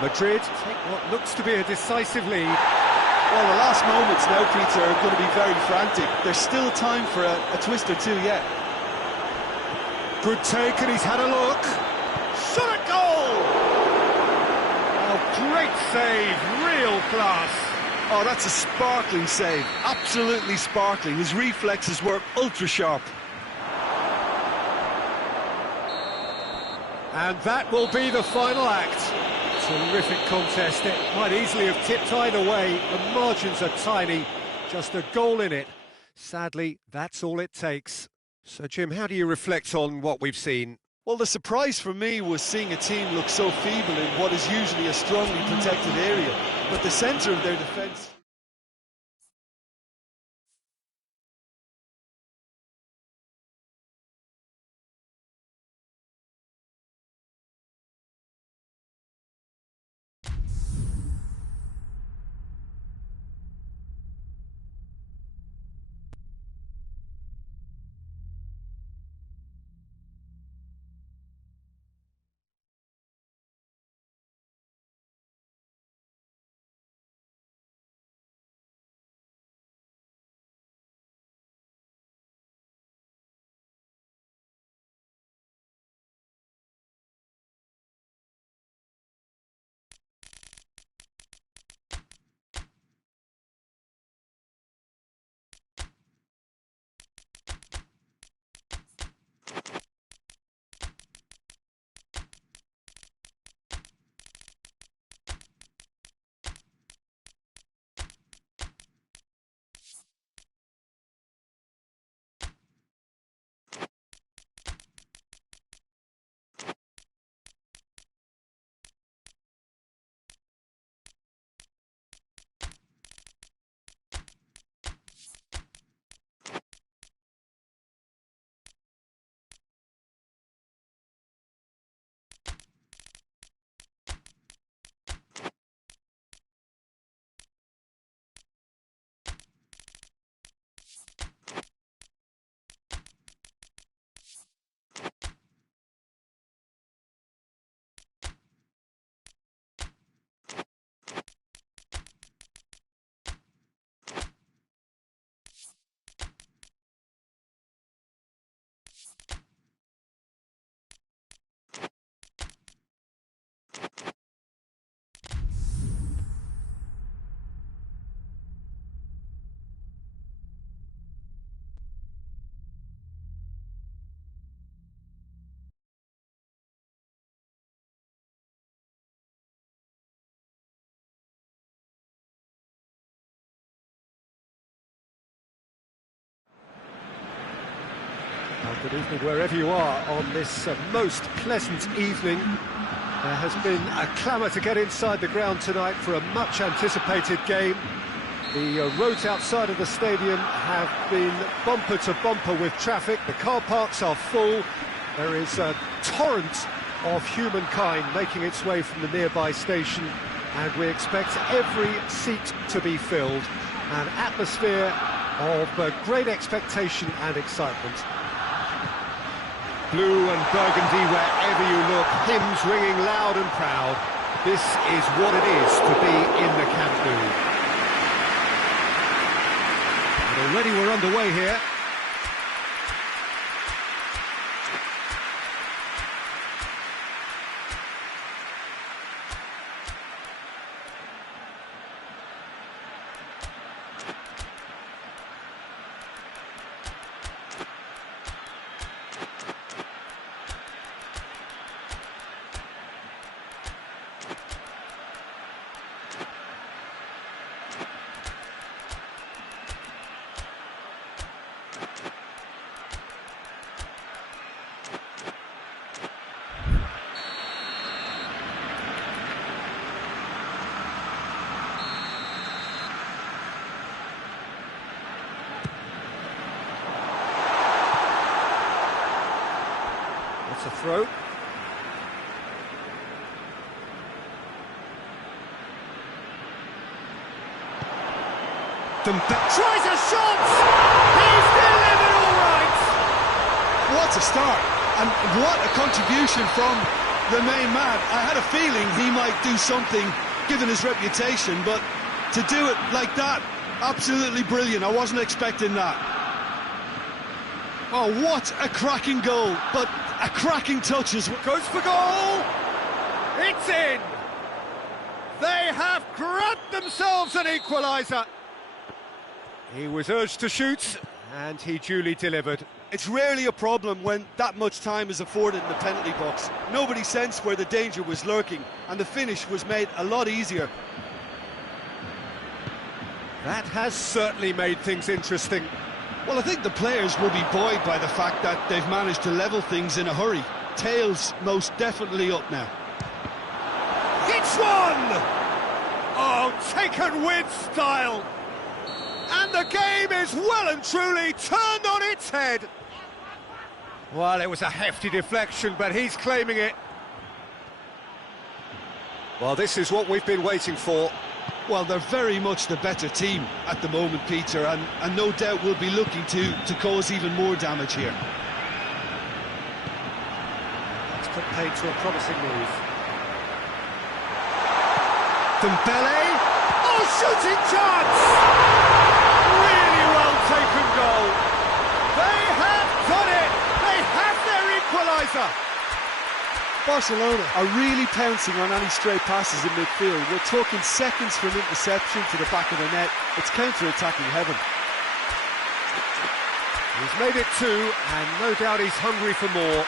Madrid take what looks to be a decisive lead. Well, the last moments now, Peter, are going to be very frantic. There's still time for a twist or two yet. Good take, and he's had a look. Shot at goal! Oh, great save, real class. Oh, that's a sparkling save, absolutely sparkling. His reflexes were ultra-sharp. And that will be the final act. Terrific contest. It might easily have tipped either way. The margins are tiny, just a goal in it. Sadly, that's all it takes. So, Jim, how do you reflect on what we've seen? Well, the surprise for me was seeing a team look so feeble in what is usually a strongly protected area. But the centre of their defence... Good evening wherever you are on this most pleasant evening. There has been a clamour to get inside the ground tonight for a much anticipated game. The roads outside of the stadium have been bumper to bumper with traffic. The car parks are full. There is a torrent of humankind making its way from the nearby station, and we expect every seat to be filled. An atmosphere of great expectation and excitement. Blue and burgundy wherever you look, hymns ringing loud and proud. This is what it is to be in the Camp Nou. And already we're underway here. A throw. Tries a shot! He's delivered all right! What a start, and what a contribution from the main man. I had a feeling he might do something, given his reputation, but to do it like that, absolutely brilliant. I wasn't expecting that. Oh, what a cracking goal, but a cracking touch as well. Goes for goal! It's in! They have grabbed themselves an equaliser. He was urged to shoot, and he duly delivered. It's rarely a problem when that much time is afforded in the penalty box. Nobody sensed where the danger was lurking, and the finish was made a lot easier. That has certainly made things interesting. Well, I think the players will be buoyed by the fact that they've managed to level things in a hurry. Tails most definitely up now. It's one! Oh, taken with style! And the game is well and truly turned on its head. Well, it was a hefty deflection, but he's claiming it. Well, this is what we've been waiting for. Well, they're very much the better team at the moment, Peter, and no doubt will be looking to cause even more damage here. That's put paid to a promising move. Dembele! Oh, shooting chance! Really well taken goal. They have done it! They have their equaliser! Barcelona are really pouncing on any stray passes in midfield. We're talking seconds from interception to the back of the net. It's counter-attacking heaven. He's made it two, and no doubt he's hungry for more.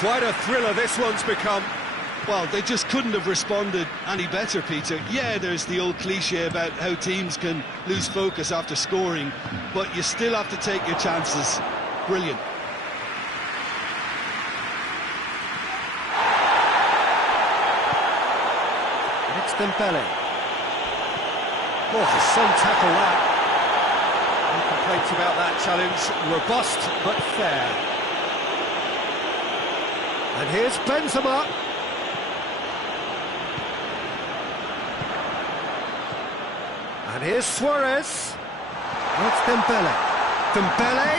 Quite a thriller this one's become. Well, they just couldn't have responded any better, Peter. Yeah, there's the old cliche about how teams can lose focus after scoring, but you still have to take your chances. Brilliant. It's Dembele. Oh, some tackle that. No complaints about that challenge. Robust, but fair. And here's Benzema. And here's Suarez. That's Dembele. Dembele.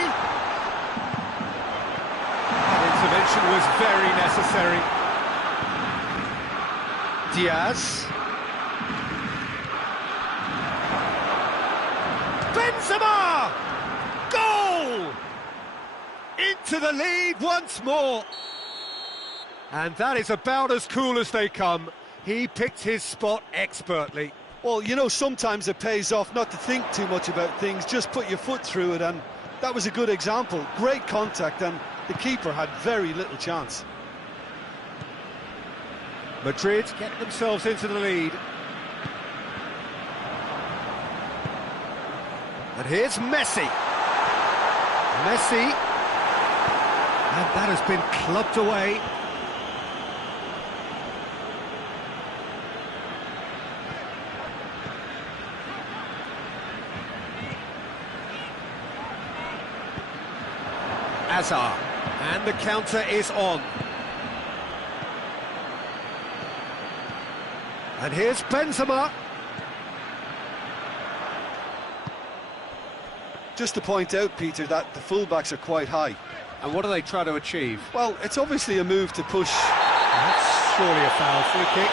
That intervention was very necessary. Diaz. Benzema! Goal! Into the lead once more. And that is about as cool as they come. He picked his spot expertly. Well, you know, sometimes it pays off not to think too much about things, just put your foot through it, and that was a good example. Great contact, and the keeper had very little chance. Madrid get themselves into the lead. And here's Messi. Messi. And that has been clubbed away. Hazard. And the counter is on. And here's Benzema. Just to point out, Peter, that the fullbacks are quite high. And what do they try to achieve? Well, it's obviously a move to push. That's surely a foul. Free kick.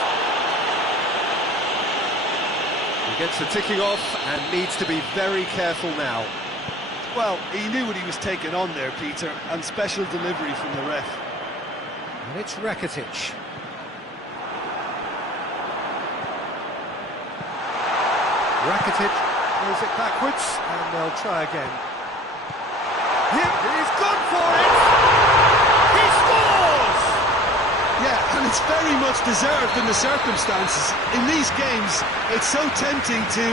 He gets the ticking off and needs to be very careful now. Well, he knew what he was taking on there, Peter, and special delivery from the ref. And it's Rakitic. Rakitic plays it backwards, and they'll try again. He's gone for it! He scores! Yeah, and it's very much deserved in the circumstances. In these games, it's so tempting to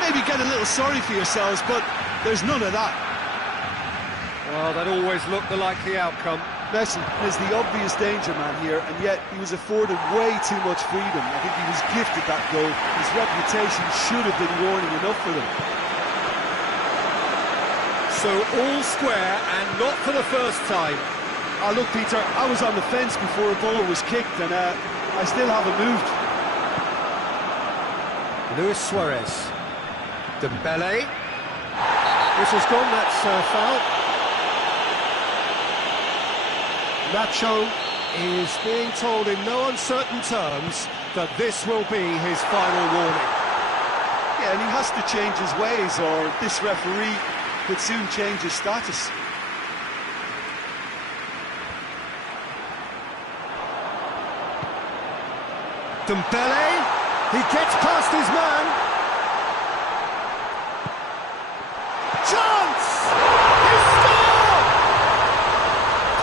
maybe get a little sorry for yourselves, but there's none of that. Well, that always looked the likely outcome. Messi is the obvious danger man here, and yet he was afforded way too much freedom. I think he was gifted that goal. His reputation should have been warning enough for them. So all square, and not for the first time. Look, Peter, I was on the fence before a ball was kicked, and I still haven't moved. Luis Suarez. Dembele. Whistle's gone, that's foul. Nacho is being told in no uncertain terms that this will be his final warning. Yeah, and he has to change his ways, or this referee could soon change his status. Dembele, he gets past his man. Chance! He scored!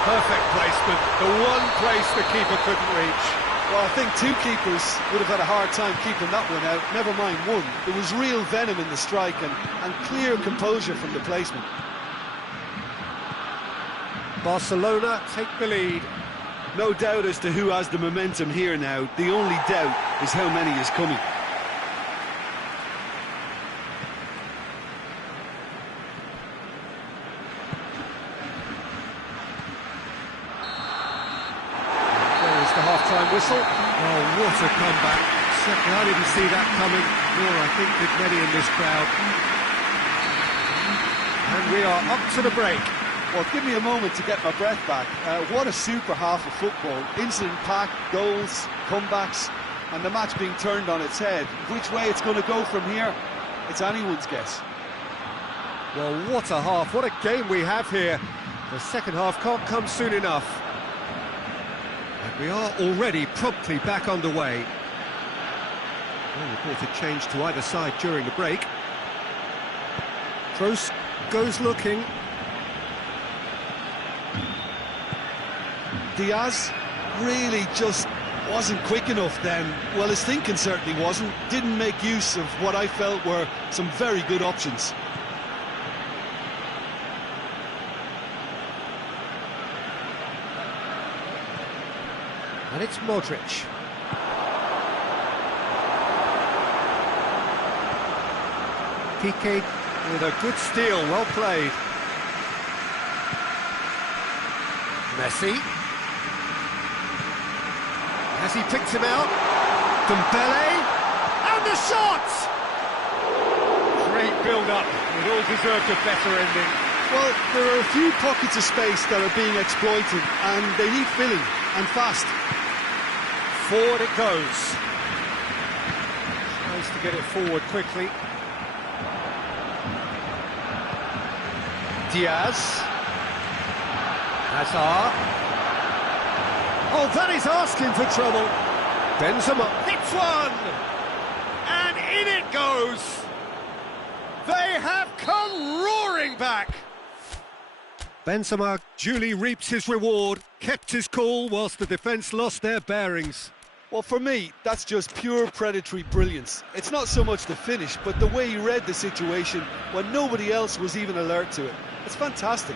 Perfect placement, the one place the keeper couldn't reach. Well, I think two keepers would have had a hard time keeping that one out, never mind one. There was real venom in the strike and clear composure from the placement. Barcelona take the lead. No doubt as to who has the momentum here now. The only doubt is how many is coming. There's the half-time whistle. Oh, what a comeback. Certainly I didn't see that coming, nor I think did many in this crowd. And we are up to the break. Well, give me a moment to get my breath back. What a super half of football. Incident-packed, goals, comebacks, and the match being turned on its head. Which way it's going to go from here, it's anyone's guess. Well, what a half, what a game we have here. The second half can't come soon enough. And we are already promptly back underway. No reported change to either side during the break. Kroos goes looking. Diaz really just wasn't quick enough then. Well, his thinking certainly wasn't. Didn't make use of what I felt were some very good options. And it's Modric. Piqué with a good steal, well played. Messi. Has he picked him out? Dembele, and the shot! Great build-up, it all deserved a better ending. Well, there are a few pockets of space that are being exploited, and they need filling, and fast. Forward it goes. Tries to get it forward quickly. Diaz. Hazard. Oh, that is asking for trouble. Benzema hits one! And in it goes! They have come roaring back! Benzema duly reaps his reward, kept his cool whilst the defence lost their bearings. Well, for me, that's just pure predatory brilliance. It's not so much the finish, but the way he read the situation when nobody else was even alert to it. It's fantastic.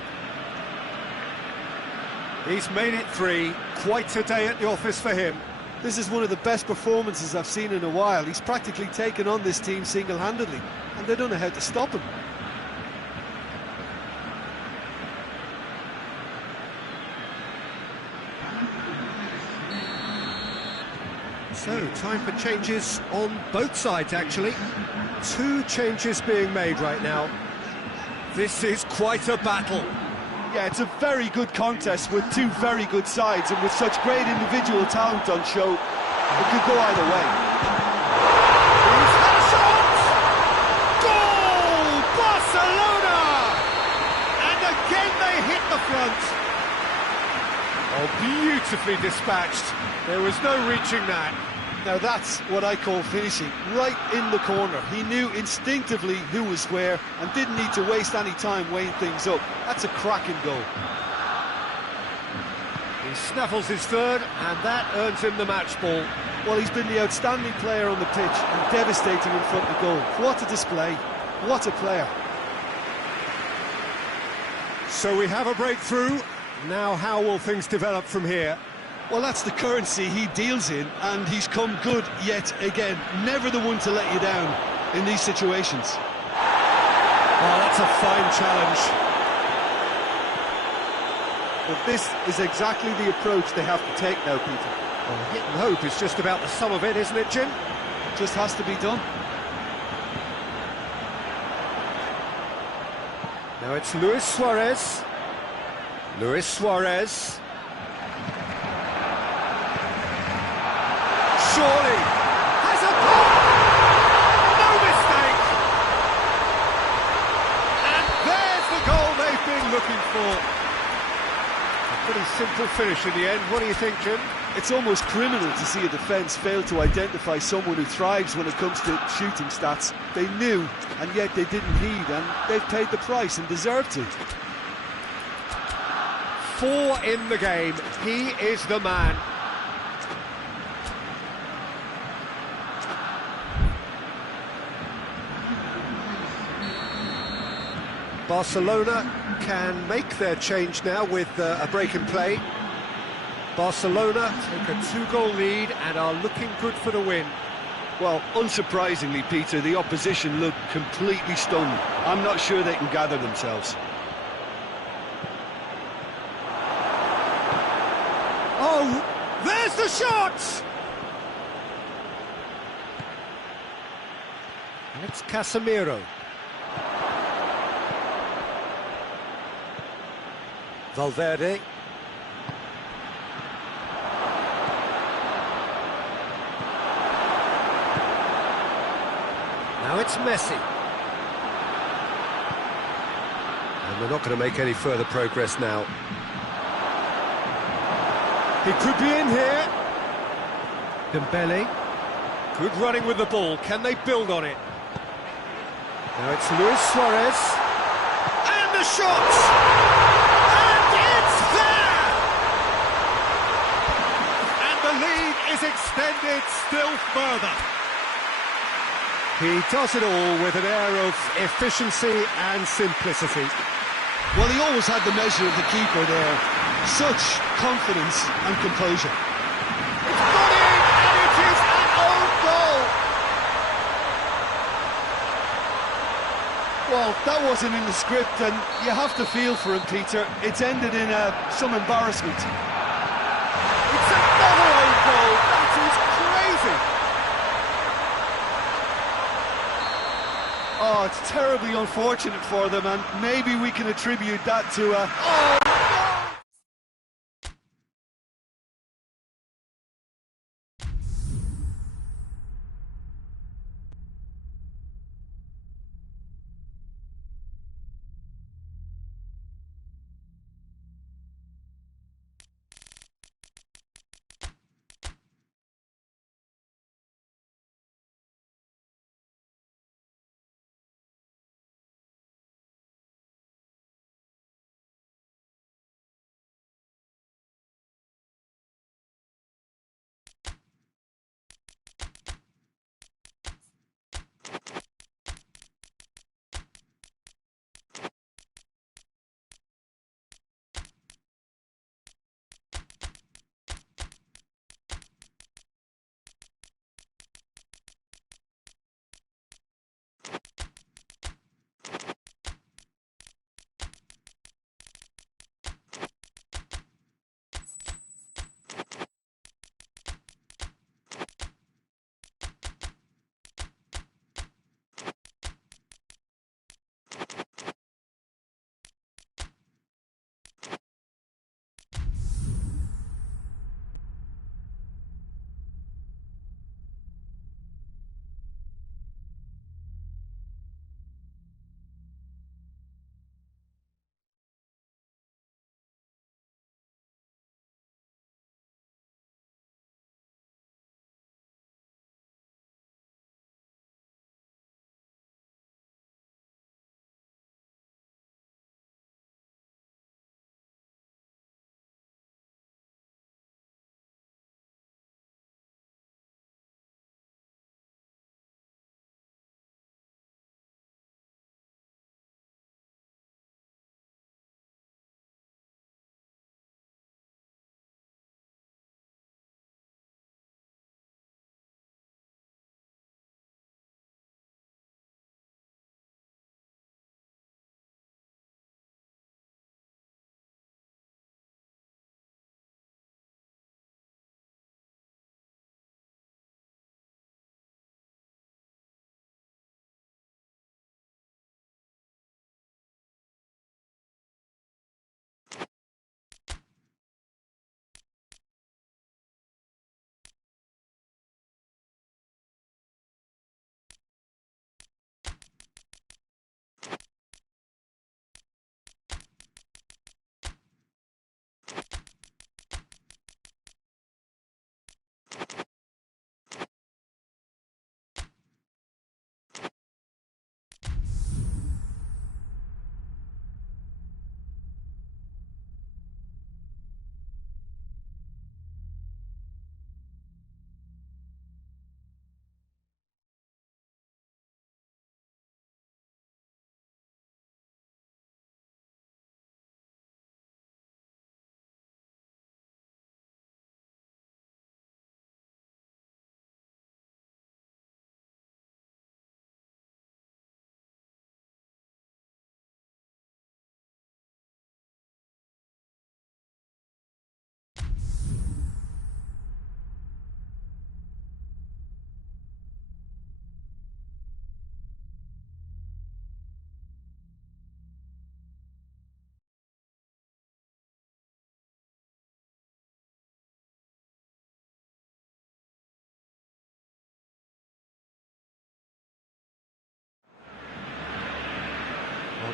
He's made it 3. Quite a day at the office for him. This is one of the best performances I've seen in a while. He's practically taken on this team single-handedly, and they don't know how to stop him. So, time for changes on both sides, actually. 2 changes being made right now. This is quite a battle. Yeah, it's a very good contest with 2 very good sides, and with such great individual talent on show, it could go either way. He's had a shot! Goal! Barcelona! And again they hit the front. Oh, beautifully dispatched. There was no reaching that. Now that's what I call finishing, right in the corner. He knew instinctively who was where and didn't need to waste any time weighing things up. That's a cracking goal. He snaffles his third, and that earns him the match ball. Well, he's been the outstanding player on the pitch and devastating in front of goal. What a display, what a player. So we have a breakthrough. Now how will things develop from here? Well, that's the currency he deals in, and he's come good yet again. Never the one to let you down in these situations. Oh, that's a fine challenge. But this is exactly the approach they have to take now, Peter. Well, hit and hope is just about the sum of it, isn't it, Jim? Just has to be done. Now it's Luis Suarez. Luis Suarez. Surely has a goal! No mistake! And there's the goal they've been looking for. A pretty simple finish in the end. What do you think, Jim? It's almost criminal to see a defence fail to identify someone who thrives when it comes to shooting stats. They knew, and yet they didn't heed, and they've paid the price and deserve to. 4 in the game. He is the man. Barcelona can make their change now with a break in play. Barcelona take a 2-goal lead and are looking good for the win. Well, unsurprisingly, Peter, the opposition look completely stunned. I'm not sure they can gather themselves. Oh, there's the shot! And it's Casemiro. Valverde. Now it's Messi. And they're not going to make any further progress now. He could be in here. Dembele. Good running with the ball. Can they build on it? Now it's Luis Suarez. And the shot! Is extended still further. He does it all with an air of efficiency and simplicity. Well, he always had the measure of the keeper there. Such confidence and composure. It's got in, and it is an own goal. Well, that wasn't in the script, and you have to feel for him, Peter. It's ended in some embarrassment. It's another own goal. That is crazy. Oh, it's terribly unfortunate for them, and maybe we can attribute that to a... Oh!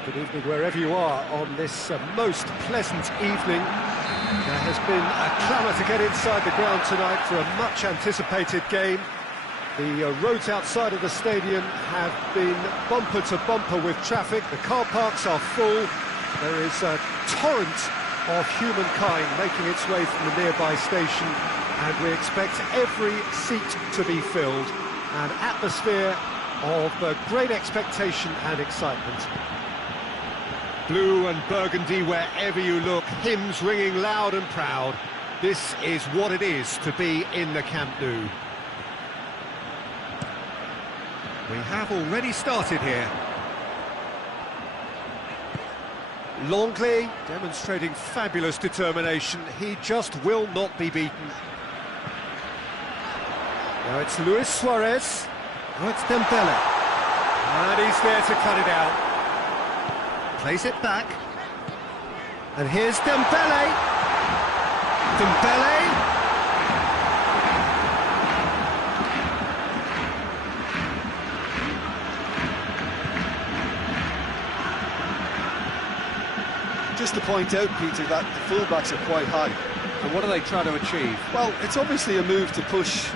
Good evening wherever you are on this most pleasant evening. There has been a clamour to get inside the ground tonight for a much anticipated game. The roads outside of the stadium have been bumper to bumper with traffic. The car parks are full. There is a torrent of humankind making its way from the nearby station, and we expect every seat to be filled. An atmosphere of great expectation and excitement. Blue and burgundy wherever you look, hymns ringing loud and proud. This is what it is to be in the Camp Nou. We have already started here. Longley demonstrating fabulous determination. He just will not be beaten. Now it's Luis Suarez. Now it's Dembele. And he's there to cut it out. Plays it back. And here's Dembele. Dembele. Just to point out, Peter, that the fullbacks are quite high. And what are they trying to achieve? Well, it's obviously a move to push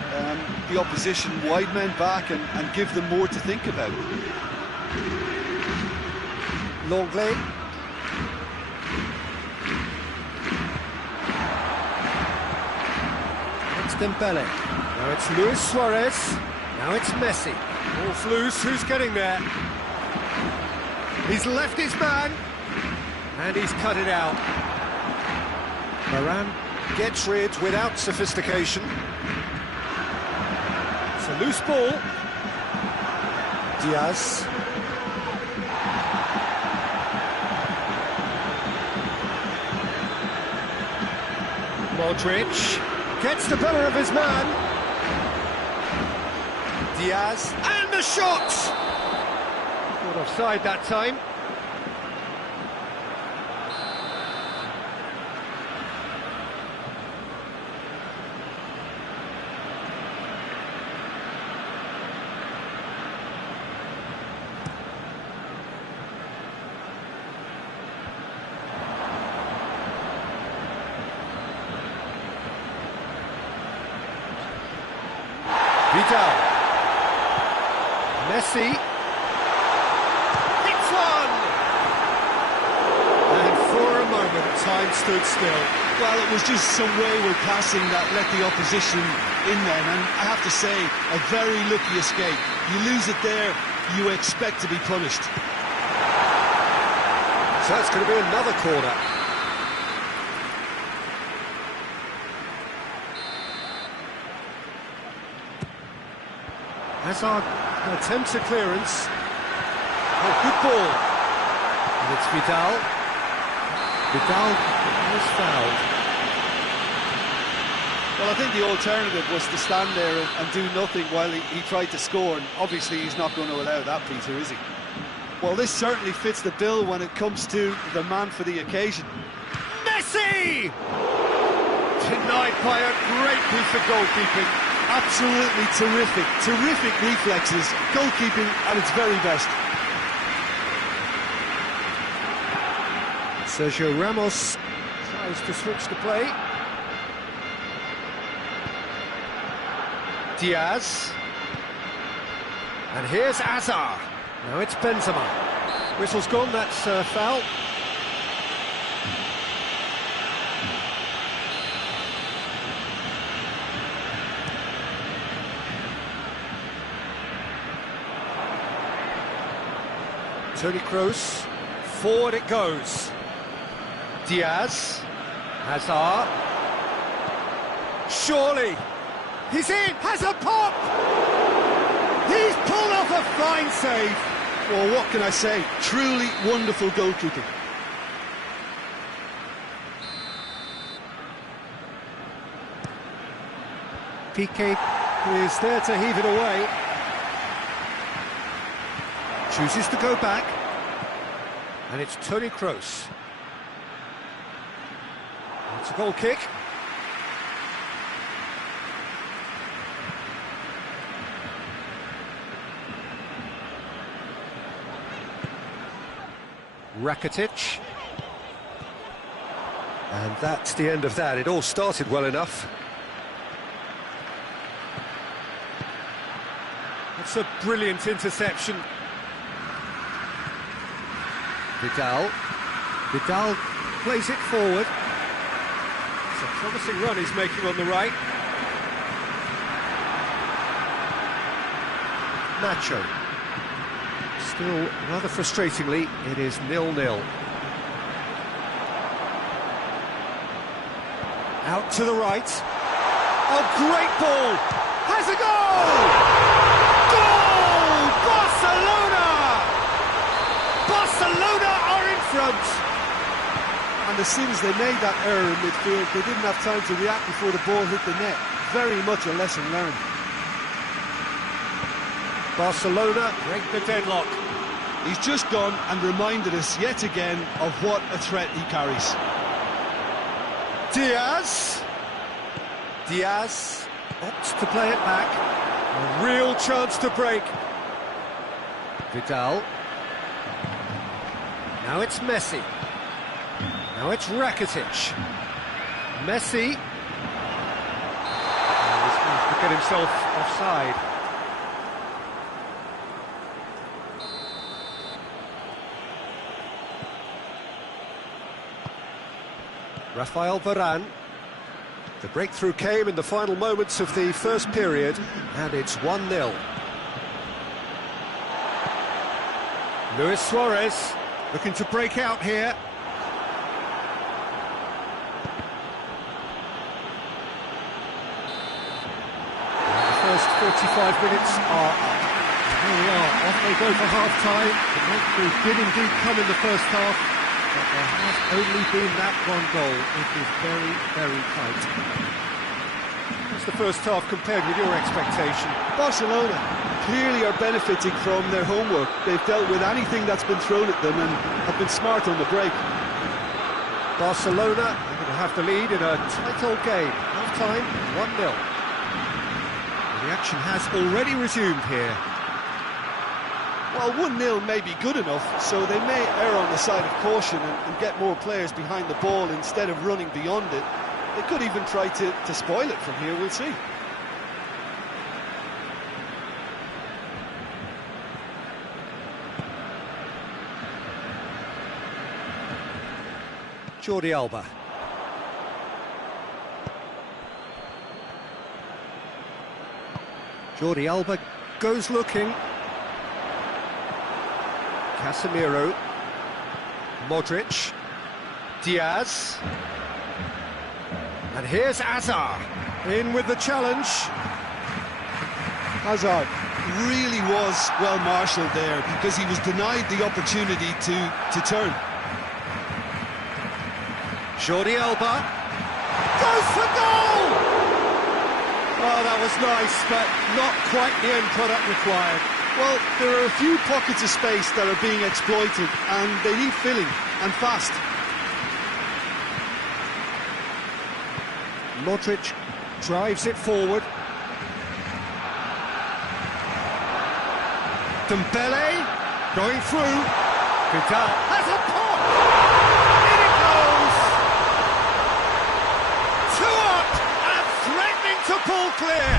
the opposition wide men back and give them more to think about. Longley. It's Dembele. Now it's Luis Suarez. Now it's Messi. Ball's loose. Who's getting there? He's left his man. And he's cut it out. Varane gets rid without sophistication. It's a loose ball. Diaz. Modric gets the better of his man. Diaz, and the shot! Not offside that time. Vidal. Messi. It's one! And for a moment, time stood still. Well, it was just some wayward passing that let the opposition in then, and I have to say, a very lucky escape. You lose it there, you expect to be punished. So it's going to be another corner. Hazard attempts a clearance. Oh, good ball. And it's Vidal. Vidal was fouled. Well, I think the alternative was to stand there and do nothing while he tried to score, and obviously he's not going to allow that, Peter, is he? Well, this certainly fits the bill when it comes to the man for the occasion. Messi! Denied by a great piece of goalkeeping. Absolutely terrific reflexes, goalkeeping at its very best. Sergio Ramos tries to switch the play. Diaz. And here's Hazard. Now it's Benzema. Whistle's gone, that's foul. Toni Kroos, forward it goes. Diaz, Hazard. Surely, he's in, has a pop! He's pulled off a fine save. Well, what can I say? Truly wonderful goalkeeping. Piqué is there to heave it away. Chooses to go back. And it's Toni Kroos. It's a goal kick. Rakitic. And that's the end of that. It all started well enough. That's a brilliant interception. Vidal plays it forward. It's a promising run he's making on the right. Nacho. Still, rather frustratingly, it is 0-0. Out to the right. Oh, great ball! Has a goal! Goal! Barcelona! Barcelona are in front! And as soon as they made that error in midfield, they didn't have time to react before the ball hit the net. Very much a lesson learned. Barcelona break the deadlock. He's just gone and reminded us yet again of what a threat he carries. Diaz opts to play it back. A real chance to break. Vidal. Now it's Messi. Now it's Rakitic. Messi. Oh, he's going to get himself offside. Rafael Varane. The breakthrough came in the final moments of the first period, and it's 1-0. Luis Suarez looking to break out here. And the first 45 minutes are up. Here we are, off they go for half-time. The breakthrough did indeed come in the first half, but there has only been that one goal. It is very, very tight. What's the first half compared with your expectation? Barcelona clearly are benefiting from their homework. They've dealt with anything that's been thrown at them and have been smart on the break. Barcelona are going to have the lead in a tight old game. Half-time, 1-0. The action has already resumed here. Well, 1-0 may be good enough, so they may err on the side of caution and get more players behind the ball instead of running beyond it. They could even try to spoil it from here, we'll see. Jordi Alba. Jordi Alba goes looking. Casemiro, Modric, Diaz, and here's Hazard, in with the challenge. Hazard Really was well marshalled there because he was denied the opportunity to turn. Jordi Alba goes for goal! Oh, that was nice, but not quite the end product required. Well, there are a few pockets of space that are being exploited and they need filling, and fast. Modric drives it forward. Dembele going through. Vidal has a pop! In it goes! 2 up and threatening to pull clear.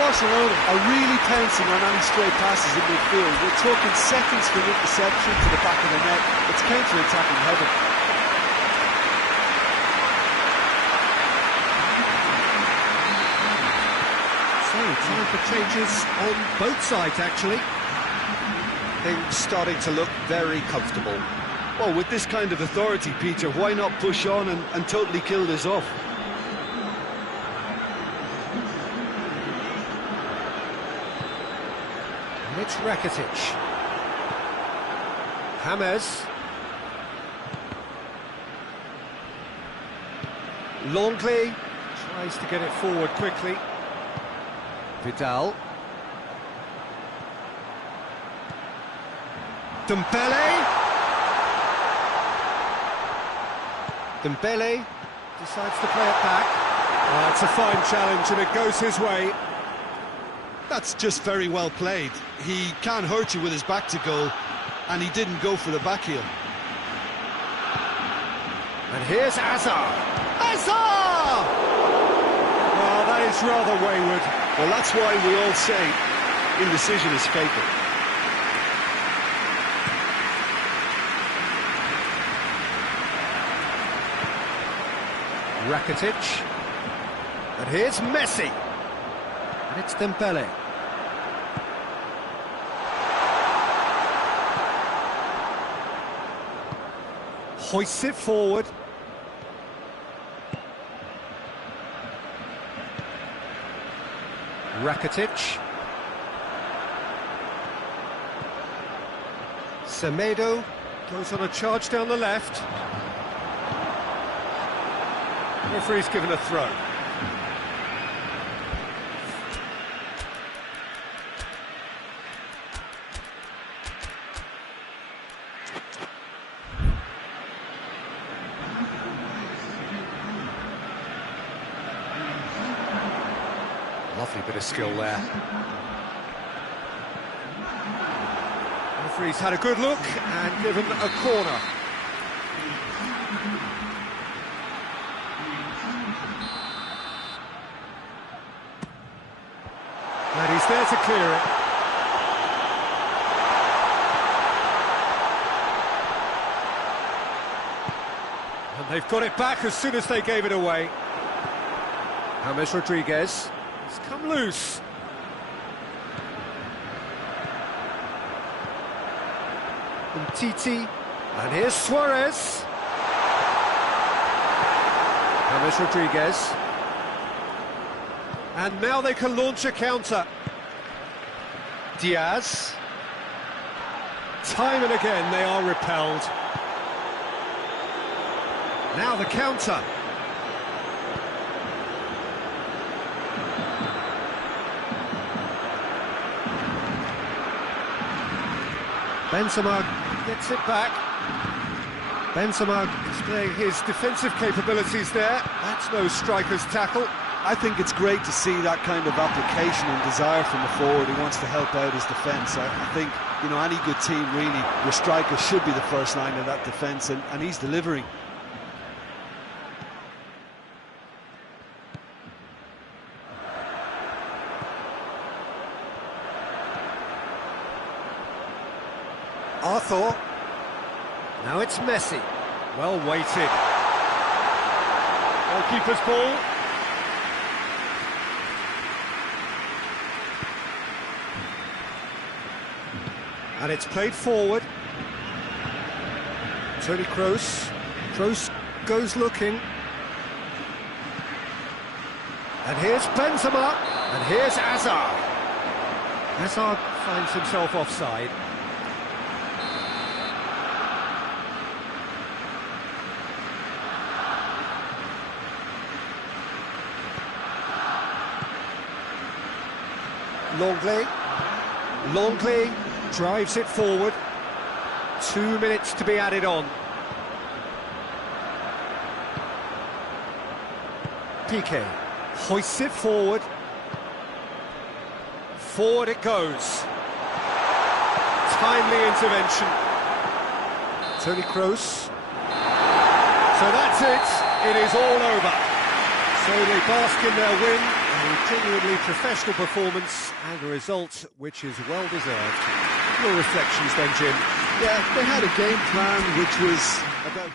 Barcelona are really pouncing on any stray passes in midfield. We're talking seconds from interception to the back of the net. It's counter-attacking heaven. So, time for changes on both sides, actually. Things starting to look very comfortable. Well, with this kind of authority, Peter, why not push on and totally kill this off? It's Rakitic. James. Longley tries to get it forward quickly. Vidal. Dembele. Dembele decides to play it back. Oh, it's a fine challenge and it goes his way. That's just very well played. He can't hurt you with his back to goal, and he didn't go for the back heel. And here's Azar. Azar! Well, that is rather wayward. Well, that's why we all say indecision is fatal. Rakitic. And here's Messi. And it's Dembele. Hoists it forward. Rakitic. Semedo goes on a charge down the left. Referee's given a throw. Lovely bit of skill there. Referee's had a good look and given a corner. And he's there to clear it. And they've got it back as soon as they gave it away. James Rodriguez. It's come loose. Titi. And here's Suarez. James Rodriguez. And now they can launch a counter. Diaz. Time and again they are repelled. Now the counter. Benzema gets it back. Benzema displaying his defensive capabilities there. That's no striker's tackle. I think it's great to see that kind of application and desire from a forward who wants to help out his defence. I think, you know, any good team really, your striker should be the first line of that defence, and he's delivering. Arthur. Now it's Messi. Well weighted. Goalkeeper's ball. And it's played forward. Toni Kroos. Kroos goes looking. And here's Benzema. And here's Azar. Azar finds himself offside. Longley drives it forward. 2 minutes to be added on. Piqué hoists it forward. Forward it goes. Timely intervention. Toni Kroos. So that's it. It is all over. So they bask in their win. A genuinely professional performance and a result which is well deserved. Your reflections then, Jim? Yeah, they had a game plan which was about...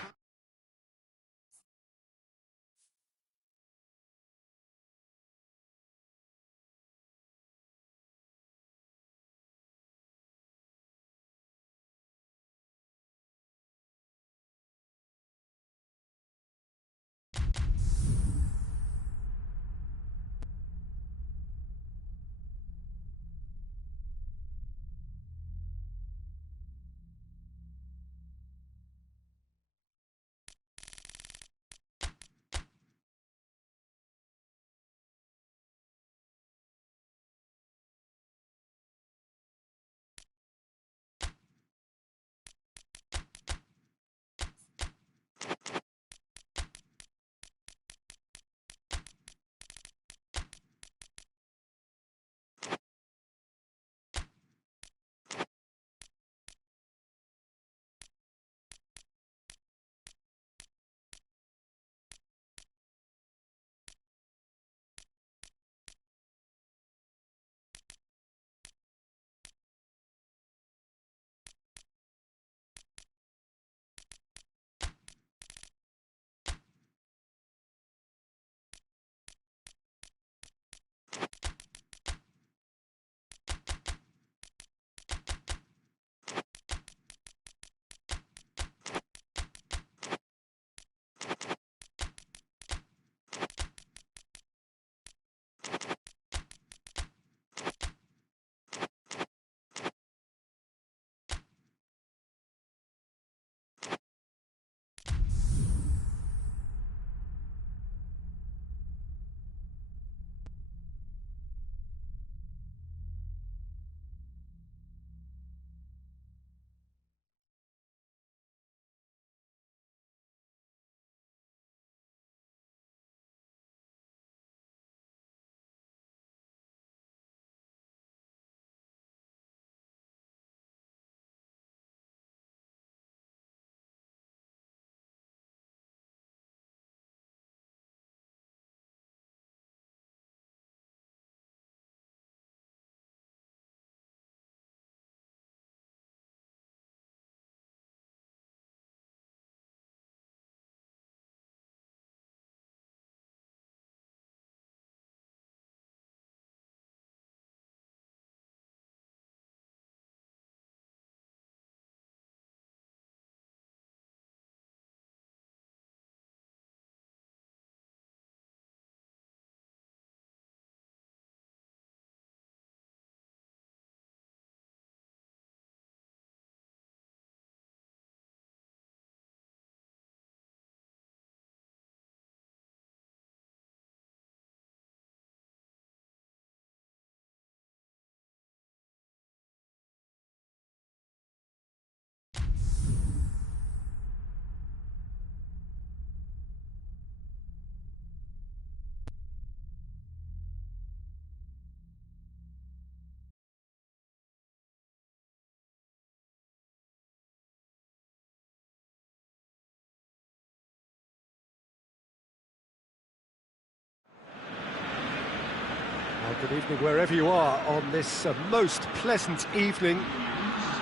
Good evening wherever you are on this most pleasant evening.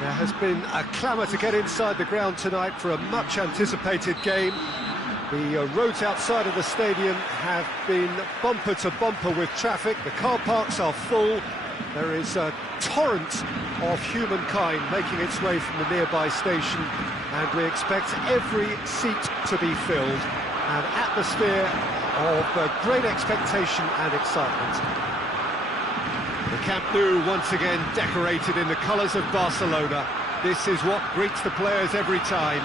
There has been a clamour to get inside the ground tonight for a much anticipated game. The roads outside of the stadium have been bumper to bumper with traffic. The car parks are full. There is a torrent of humankind making its way from the nearby station, and we expect every seat to be filled. An atmosphere of great expectation and excitement. The Camp Nou once again decorated in the colours of Barcelona. This is what greets the players every time.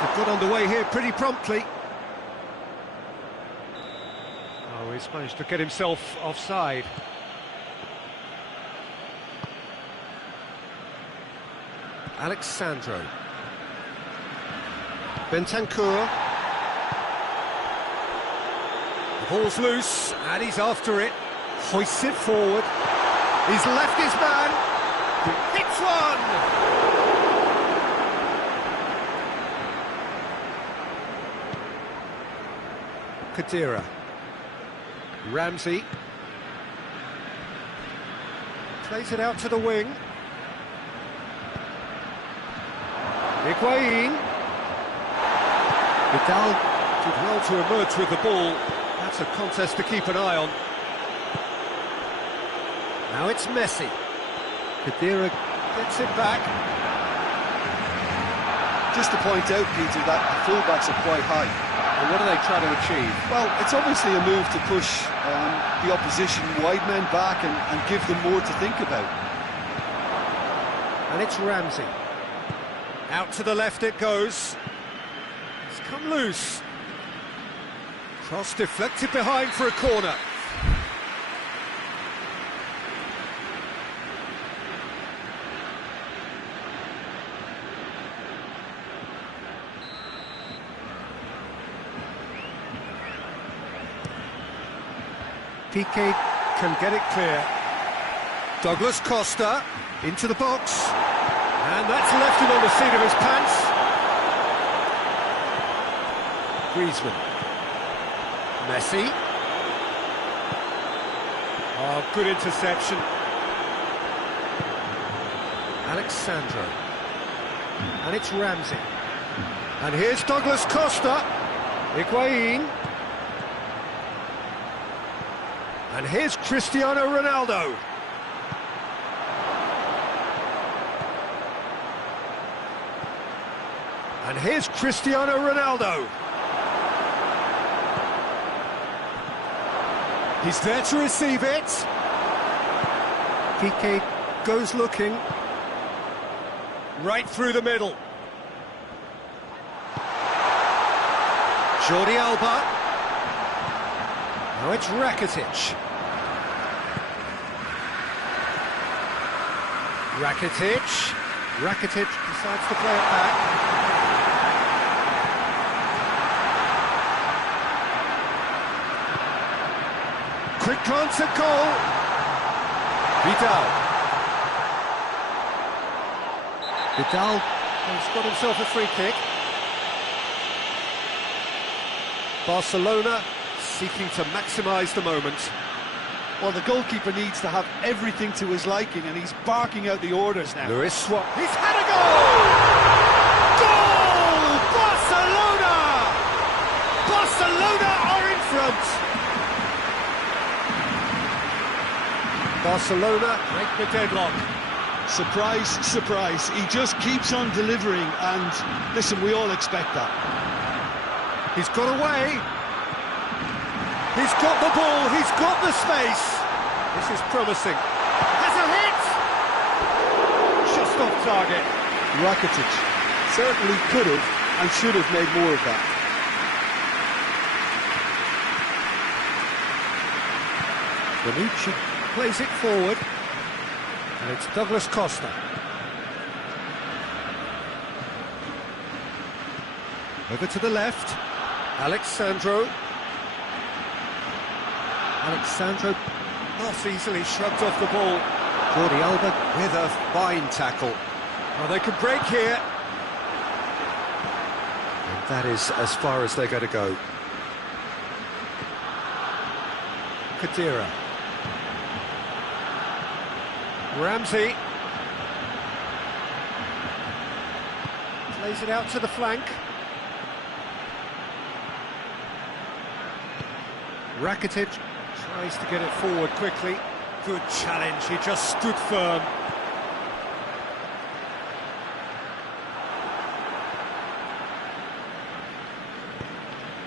They've got underway here pretty promptly. Oh, he's managed to get himself offside. Alexandro. Bentancur. The ball's loose, and he's after it. Hoists it forward. He's left his man. Hits one! Khedira. Ramsey. Plays it out to the wing. Higuain. Vidal did well to emerge with the ball. That's a contest to keep an eye on. Now it's Messi. Khedira gets it back. Just to point out, Peter, that the fullbacks are quite high. And what do they try to achieve? Well, it's obviously a move to push the opposition wide men back and give them more to think about. And it's Ramsey. Out to the left it goes. It's come loose. Cross deflected behind for a corner. Piqué can get it clear. Douglas Costa into the box. And that's left him on the seat of his pants. Griezmann. Messi. Oh, good interception. Alexandro. And it's Ramsey. And here's Douglas Costa. Higuain. And here's Cristiano Ronaldo. And here's Cristiano Ronaldo. He's there to receive it. Piqué goes looking. Right through the middle. Jordi Alba. Now it's Rakitic. Rakitic decides to play it back. Quick glance at goal. Vidal has got himself a free kick. Barcelona seeking to maximise the moment. Well, the goalkeeper needs to have everything to his liking, and he's barking out the orders now. Luis Suarez. He's had a goal! Goal! Barcelona! Barcelona are in front! Barcelona break the deadlock. Surprise, surprise. He just keeps on delivering, and listen, we all expect that. He's got away. He's got the ball, he's got the space. This is promising. Has a hit! Just off target. Rakitic certainly could have and should have made more of that. Bonucci plays it forward. And it's Douglas Costa. Over to the left. Alexandro not easily shrugged off the ball. Jordi Alba with a fine tackle. Well, they could break here. And that is as far as they're going to go. Khedira. Ramsey. Plays it out to the flank. Rakitic tries to get it forward quickly. Good challenge, he just stood firm.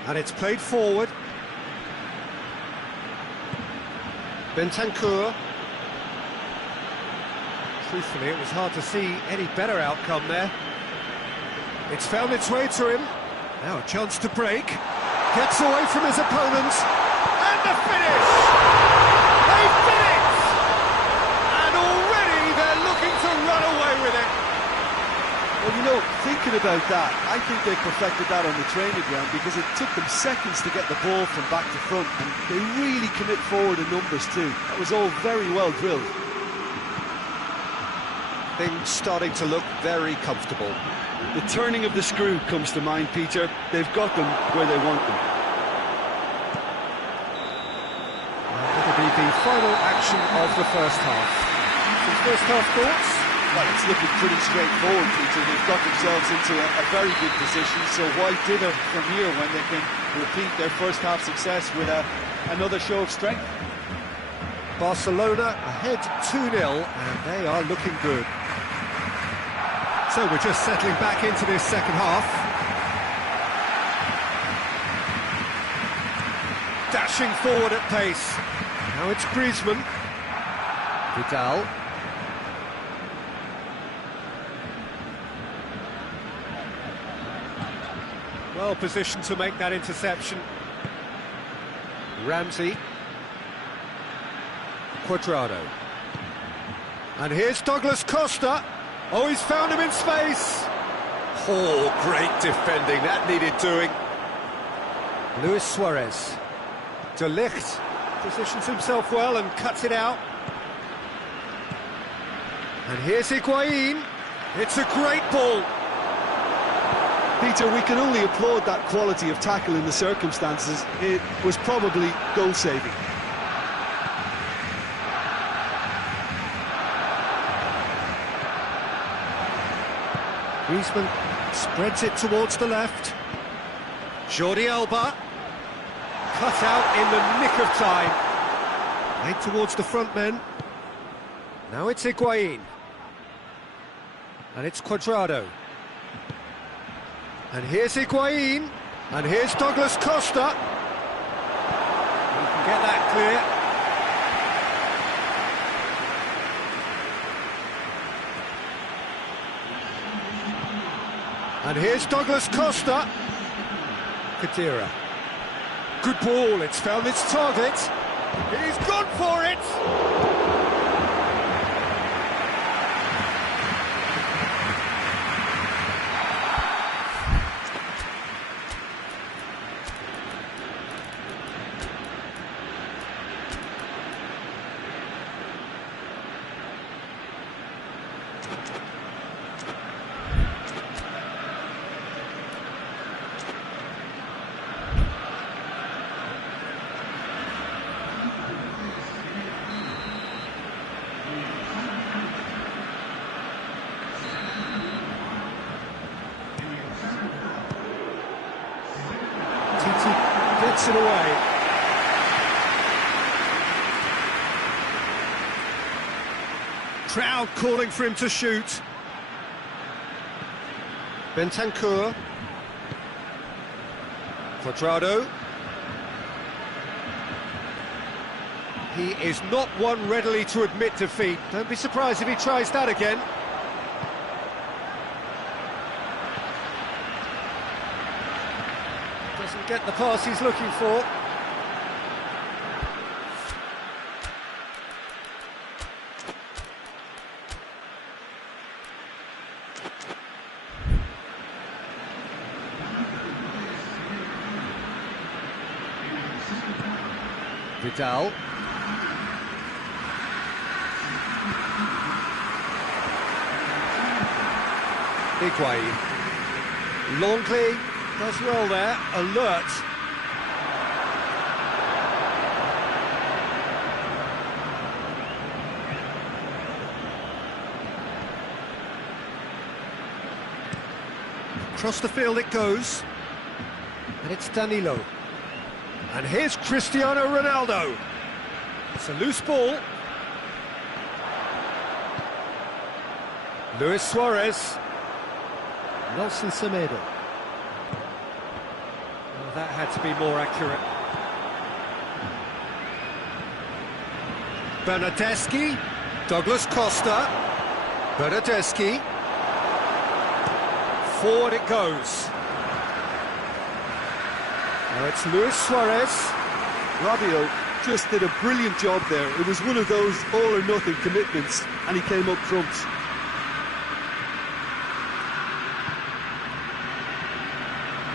And it's played forward. Bentancur. Truthfully, it was hard to see any better outcome there. It's found its way to him. Now a chance to break. Gets away from his opponents. And the finish! They've done it! And already they're looking to run away with it. Well, you know, thinking about that, I think they perfected that on the training ground because it took them seconds to get the ball from back to front, and they really commit forward in numbers too. That was all very well drilled. Things starting to look very comfortable. The turning of the screw comes to mind, Peter. They've got them where they want them. That'll be the final action of the first half. Some first half thoughts? Well, it's looking pretty straightforward, Peter. They've got themselves into a very good position, so why dither from here when they can repeat their first half success with another show of strength? Barcelona ahead 2-0, and they are looking good. So we're just settling back into this second half. Dashing forward at pace. Now it's Griezmann. Vidal. Well positioned to make that interception. Ramsey. Cuadrado. And here's Douglas Costa. Oh, he's found him in space. Oh, great defending. That needed doing. Luis Suarez. De Ligt positions himself well and cuts it out. And here's Higuain. It's a great ball. Peter, we can only applaud that quality of tackle in the circumstances. It was probably goal-saving. Griezmann spreads it towards the left. Jordi Alba. Cut out in the nick of time. Played towards the front men. Now it's Higuain. And it's Cuadrado. And here's Higuain. And here's Douglas Costa. You can get that clear. And here's Douglas Costa. Khedira. Good ball, it's found its target. He's gone for it! Gets it away. Crowd calling for him to shoot. Bentancur. Cuadrado. He is not one readily to admit defeat. Don't be surprised if he tries that again. Doesn't get the pass he's looking for. Vidal. Higuain. Longley does well there, alert. Across the field it goes. And it's Danilo. And here's Cristiano Ronaldo. It's a loose ball. Luis Suarez. Nelson Semedo. Well, that had to be more accurate. Bernardeschi. Douglas Costa. Bernardeschi. Forward it goes. Now it's Luis Suarez. Rabiot just did a brilliant job there. It was one of those all-or-nothing commitments, and he came up trumps.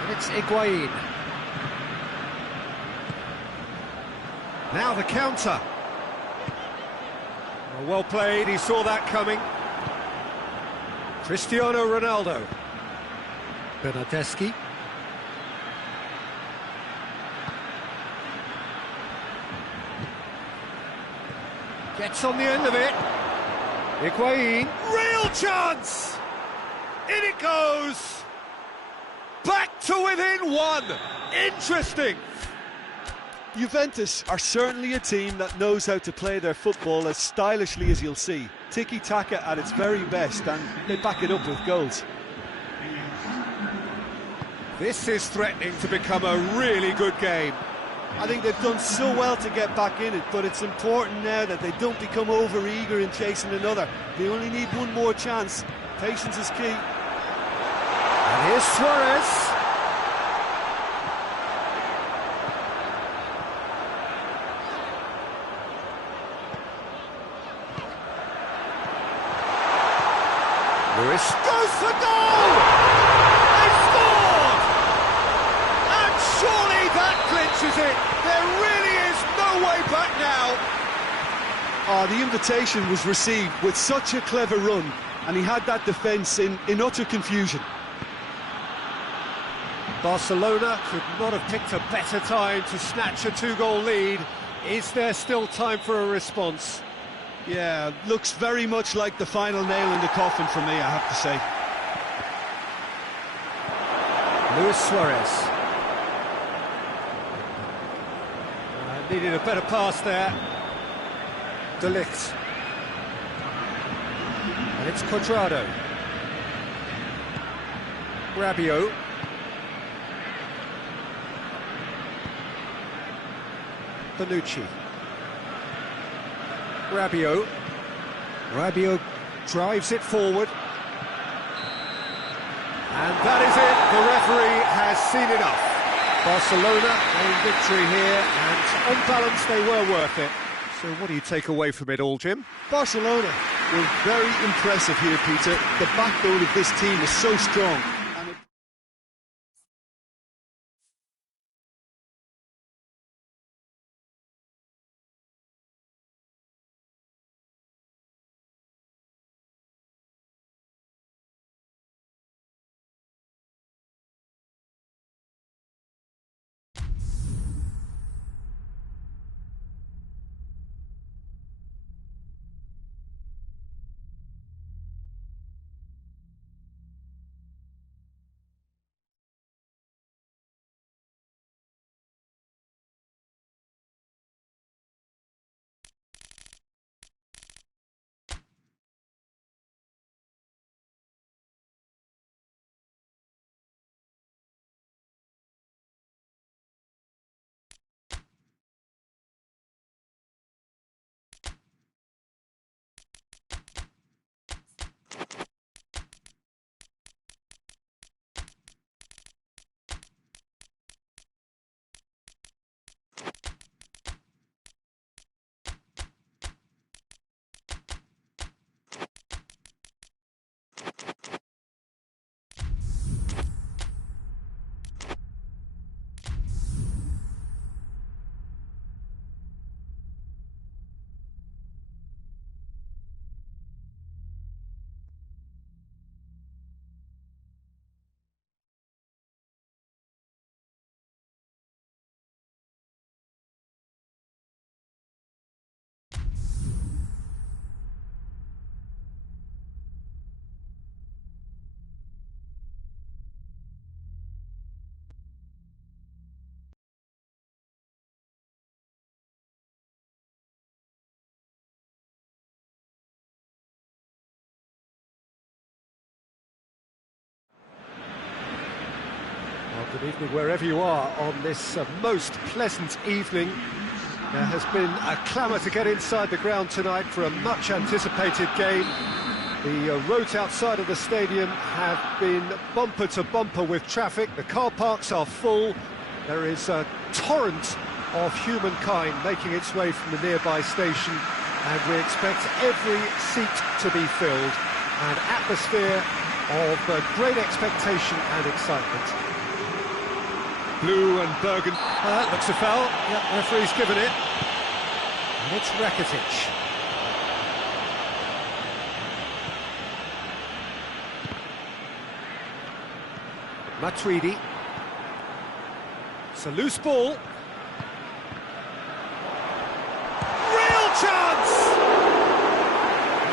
And it's Higuain. Now the counter. Well played, he saw that coming. Cristiano Ronaldo. Bernardeschi. Gets on the end of it. Higuain. Real chance! In it goes! Back to within one! Interesting! Juventus are certainly a team that knows how to play their football as stylishly as you'll see. Tiki-taka at its very best, and they back it up with goals. This is threatening to become a really good game. I think they've done so well to get back in it, but it's important now that they don't become over-eager in chasing another. They only need one more chance. Patience is key. And here's Suarez. Lewis goes for goal! They scored! And surely that clinches it. There really is no way back now. The invitation was received with such a clever run, and he had that defence in utter confusion. Barcelona could not have picked a better time to snatch a two-goal lead. Is there still time for a response? Yeah, looks very much like the final nail in the coffin for me, I have to say. Luis Suarez. Needed a better pass there. De Ligt. And it's Cuadrado. Rabiot. Bonucci. Rabiot drives it forward. And that is it. The referee has seen enough. Barcelona a victory here, and on balance they were worth it. So what do you take away from it all, Jim? Barcelona were very impressive here, Peter. The backbone of this team is so strong. Good evening wherever you are on this most pleasant evening. There has been a clamour to get inside the ground tonight for a much anticipated game. The roads outside of the stadium have been bumper to bumper with traffic. The car parks are full. There is a torrent of humankind making its way from the nearby station, and we expect every seat to be filled. An atmosphere of great expectation and excitement. Blue and Bergen. That looks a foul. Yep, referee's given it. And it's Rakitic. Matuidi. It's a loose ball. Real chance!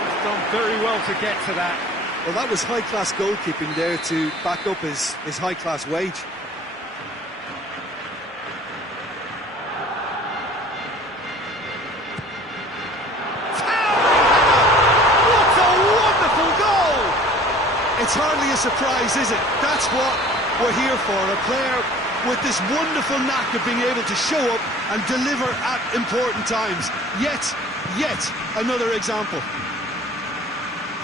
He's done very well to get to that. Well, that was high-class goalkeeping there to back up his high-class wage. What a wonderful goal! It's hardly a surprise, is it? That's what we're here for, a player with this wonderful knack of being able to show up and deliver at important times. Yet another example.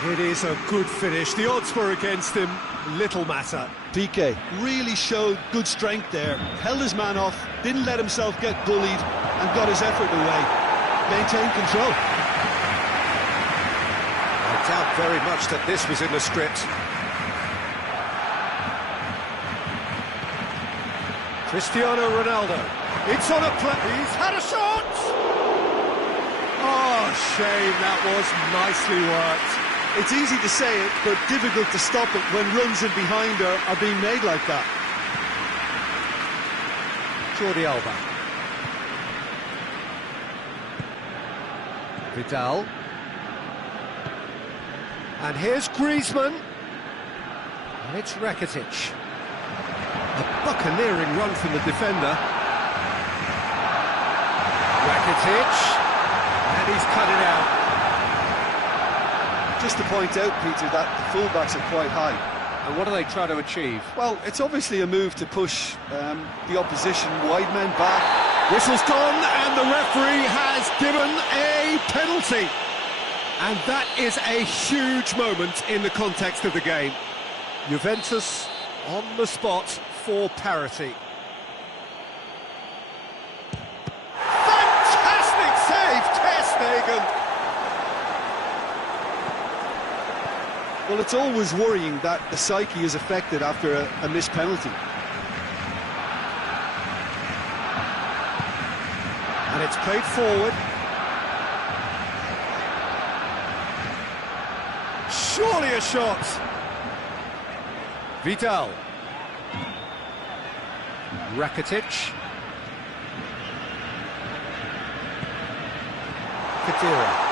It is a good finish. The odds were against him. Little matter. Piqué really showed good strength there. Held his man off, didn't let himself get bullied, and got his effort away. Maintained control. I doubt very much that this was in the script. Cristiano Ronaldo. It's on a play. He's had a shot! Oh, shame. That was nicely worked. It's easy to say it, but difficult to stop it when runs in behind are being made like that. Jordi Alba. Vidal. And here's Griezmann. And it's Rakitic. A buccaneering run from the defender. Rakitic. And he's cut it out. Just to point out, Peter, that the fullbacks are quite high. And what are they trying to achieve? Well, it's obviously a move to push the opposition wide men back. Whistle's gone, and the referee has given a penalty. And that is a huge moment in the context of the game. Juventus on the spot for parity. Fantastic save, Ter Stegen! Well, it's always worrying that the psyche is affected after a missed penalty. And it's played forward. Surely a shot. Vidal. Rakitic. Khedira.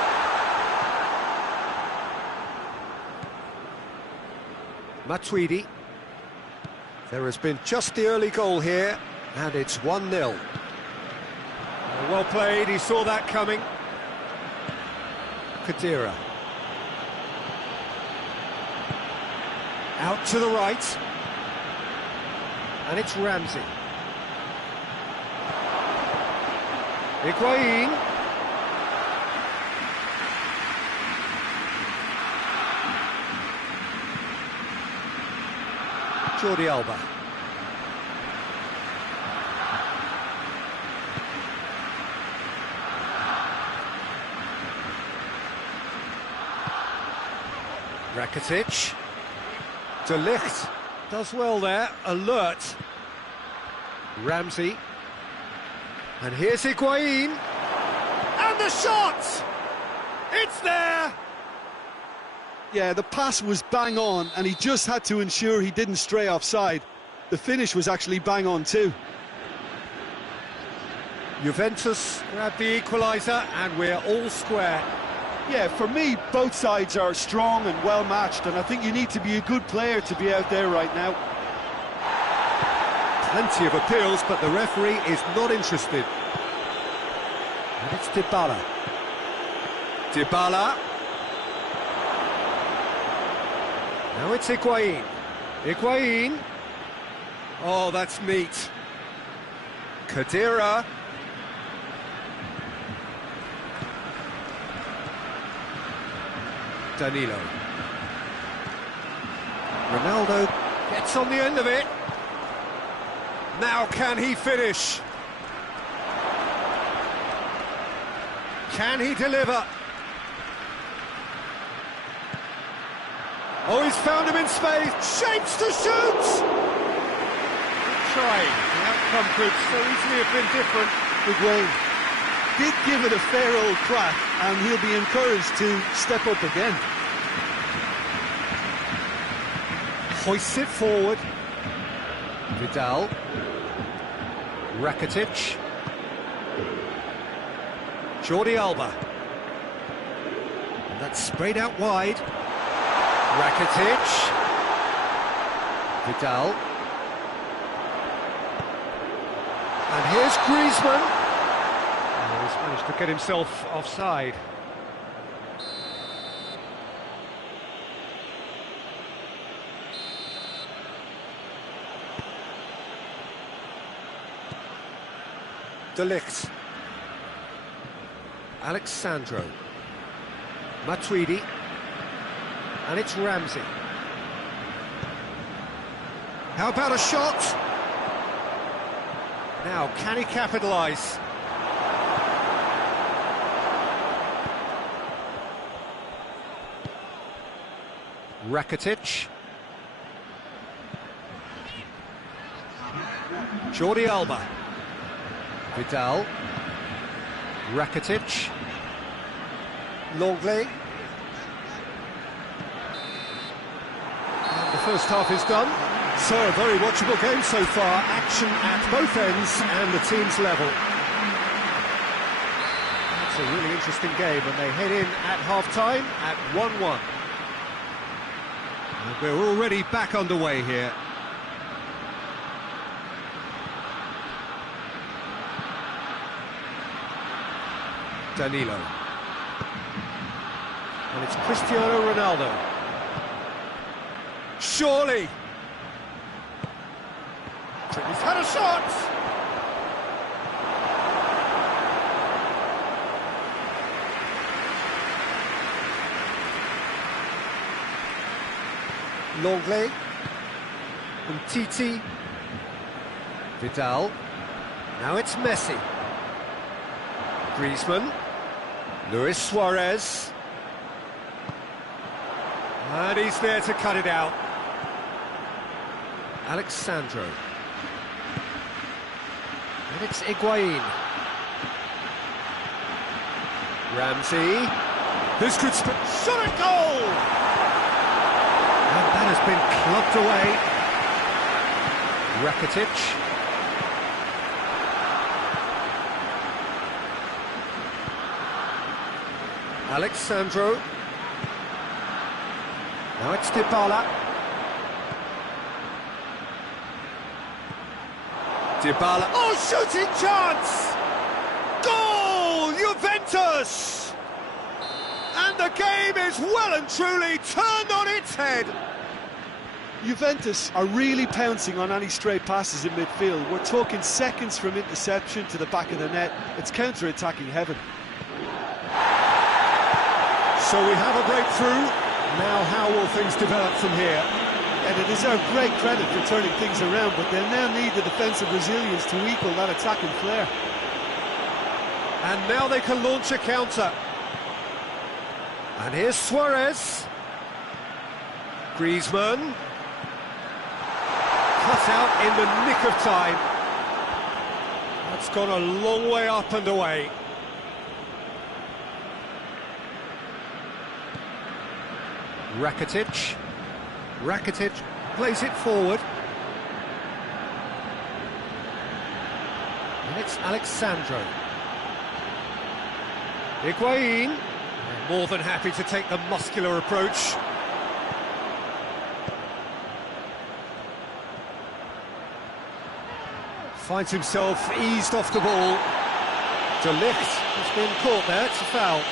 Matuidi. There has been just the early goal here, and it's 1-0. Well played, he saw that coming. Khedira. Out to the right. And it's Ramsey. Higuain. Jordi Alba. Rakitic. De Ligt does well there, alert. Ramsey. And here's Higuain. And the shot! It's there! Yeah, the pass was bang on, and he just had to ensure he didn't stray offside. The finish was actually bang on too. Juventus grab the equaliser, and we're all square. Yeah, for me, both sides are strong and well matched, and I think you need to be a good player to be out there right now. Plenty of appeals, but the referee is not interested. And it's Dybala. Dybala. Now it's Higuain. Higuain. Oh, that's neat. Khedira. Danilo. Ronaldo gets on the end of it. Now can he finish? Can he deliver? Oh, he's found him in space. Shapes to shoot! Try. The outcome could so easily have been different. Big Wayne did give it a fair old crack, and he'll be encouraged to step up again. Hoists it forward. Vidal. Rakitic. Jordi Alba. And that's sprayed out wide. Rakitic. Vidal. And here's Griezmann. Oh, he's managed to get himself offside. De Ligt. Alexandro. Matuidi. And it's Ramsey. How about a shot? Now, can he capitalise? Rakitic. Jordi Alba. Vidal. Rakitic. Longley. And the first half is done. So, a very watchable game so far. Action at both ends and the team's level. It's a really interesting game, and they head in at half-time at 1-1. And we're already back underway here. Danilo. And it's Cristiano Ronaldo. Surely! He's had a shot! Longley. Umtiti. Vidal. Now it's Messi. Griezmann. Luis Suarez. And he's there to cut it out. Alexandro. And it's Higuain. Ramsey. This could shot at goal! And that has been clubbed away. Rakitic. Alexandro. Now it's Dybala. Dybala. Oh, shooting chance! Goal! Juventus! And the game is well and truly turned on its head. Juventus are really pouncing on any stray passes in midfield. We're talking seconds from interception to the back of the net. It's counter-attacking heaven. So we have a breakthrough. Now how will things develop from here? And they deserve great credit for turning things around, but they'll now need the defensive resilience to equal that attacking flair. And now they can launch a counter. And here's Suarez. Griezmann. Cut out in the nick of time. That's gone a long way up and away. Rakitic. Rakitic plays it forward. And it's Alexandro. Higuain. More than happy to take the muscular approach. Finds himself eased off the ball. De Ligt has been caught there, it's a foul.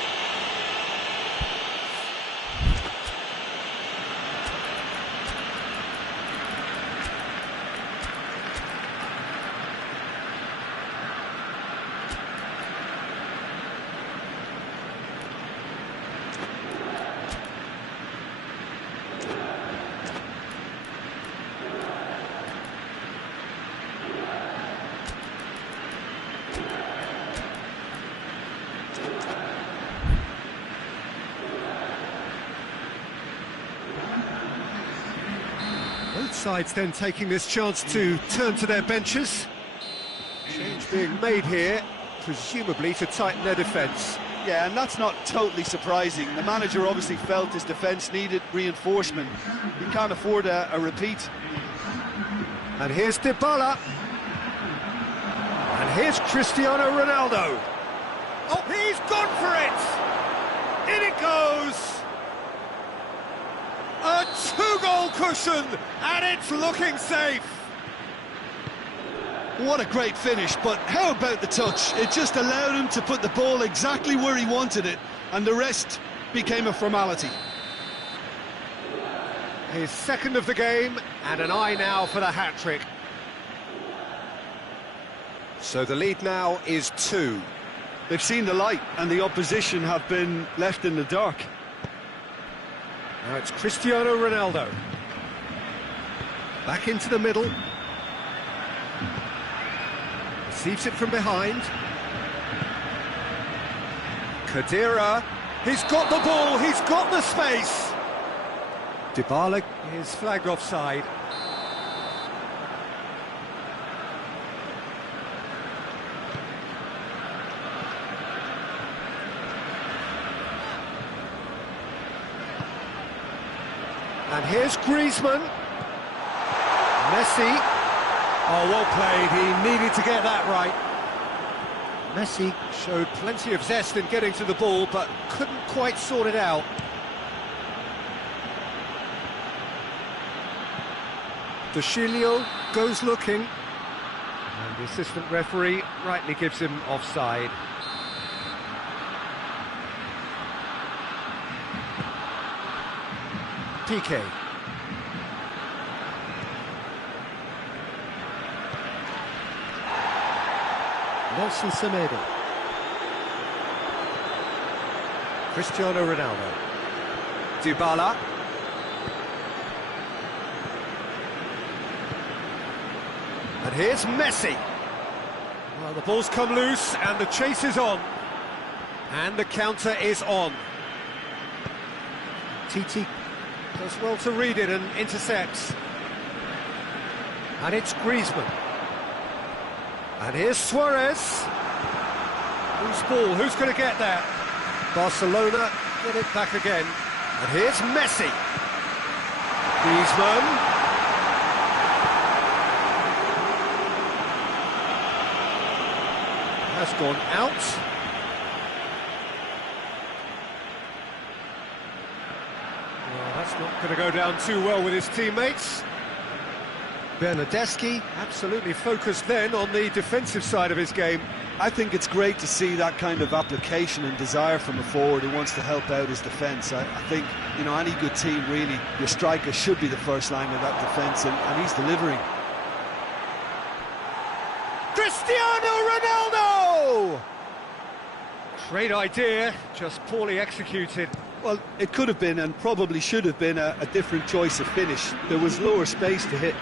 Both sides then taking this chance to turn to their benches. Change being made here, presumably to tighten their defence. Yeah, and that's not totally surprising. The manager obviously felt his defence needed reinforcement. He can't afford a repeat. And here's Dybala. And here's Cristiano Ronaldo. Oh, he's gone for it! In it goes! A two-goal cushion, and it's looking safe. What a great finish, but how about the touch? It just allowed him to put the ball exactly where he wanted it, and the rest became a formality. His second of the game, and an eye now for the hat-trick. So the lead now is 2. They've seen the light, and the opposition have been left in the dark. Now it's Cristiano Ronaldo. Back into the middle. Receives it from behind. Khedira. He's got the ball, he's got the space. Dybala is flagged offside. And here's Griezmann. Messi. Oh, well played. He needed to get that right. Messi showed plenty of zest in getting to the ball, but couldn't quite sort it out. De Chilio goes looking. And the assistant referee rightly gives him offside. PK. Nelson Semedo. Cristiano Ronaldo. Dybala. And here's Messi. Well, the ball's come loose and the chase is on. And the counter is on. Titi does well to read it and intercepts. And it's Griezmann. And here's Suarez. Whose ball? Who's going to get that? Barcelona get it back again. And here's Messi. Griezmann. Has gone out. Well, that's not going to go down too well with his teammates. Bernardeschi absolutely focused then on the defensive side of his game. I think it's great to see that kind of application and desire from a forward who wants to help out his defence. I think, you know, any good team, really, your striker should be the first line of that defence, and he's delivering. Cristiano Ronaldo! Great idea, just poorly executed. Well, it could have been, and probably should have been, a different choice of finish. There was lower space to hit.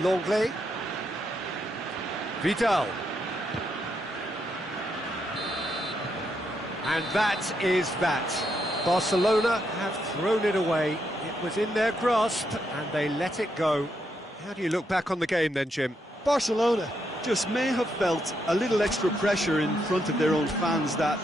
Longley. Vidal. And that is that. Barcelona have thrown it away. It was in their grasp and they let it go. How do you look back on the game then, Jim? Barcelona just may have felt a little extra pressure in front of their own fans that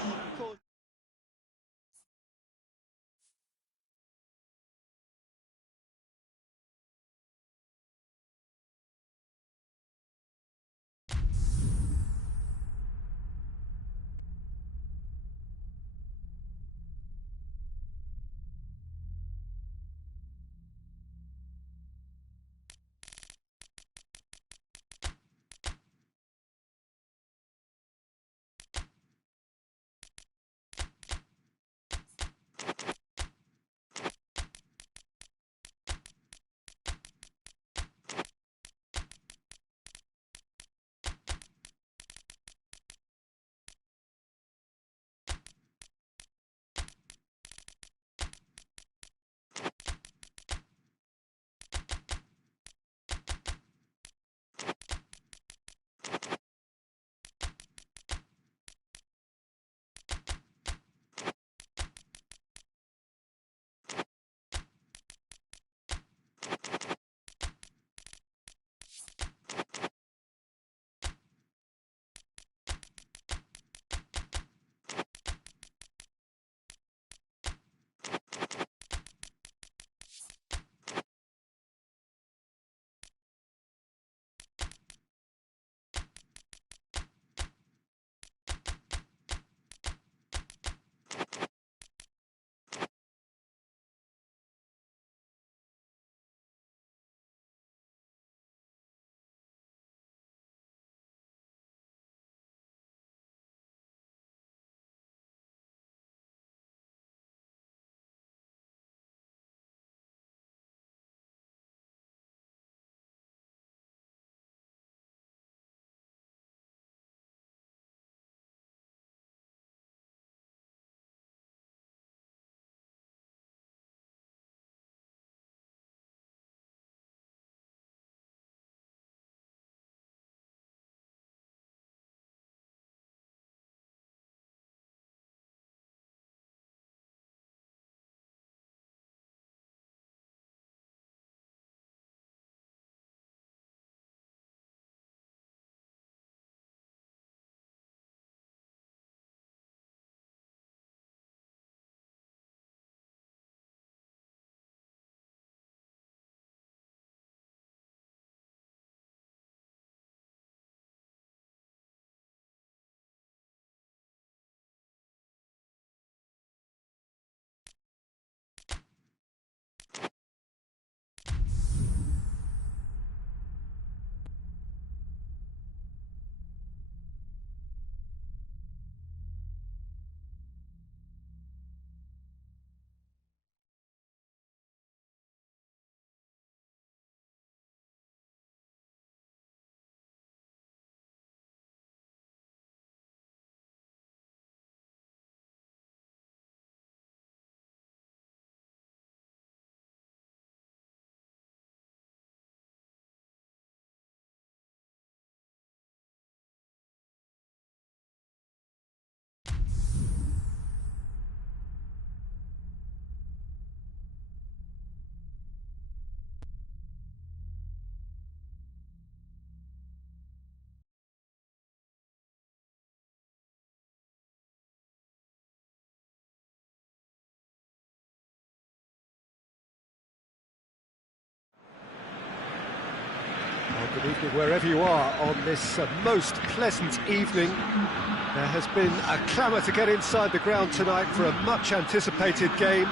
Good evening wherever you are on this most pleasant evening. There has been a clamour to get inside the ground tonight for a much anticipated game.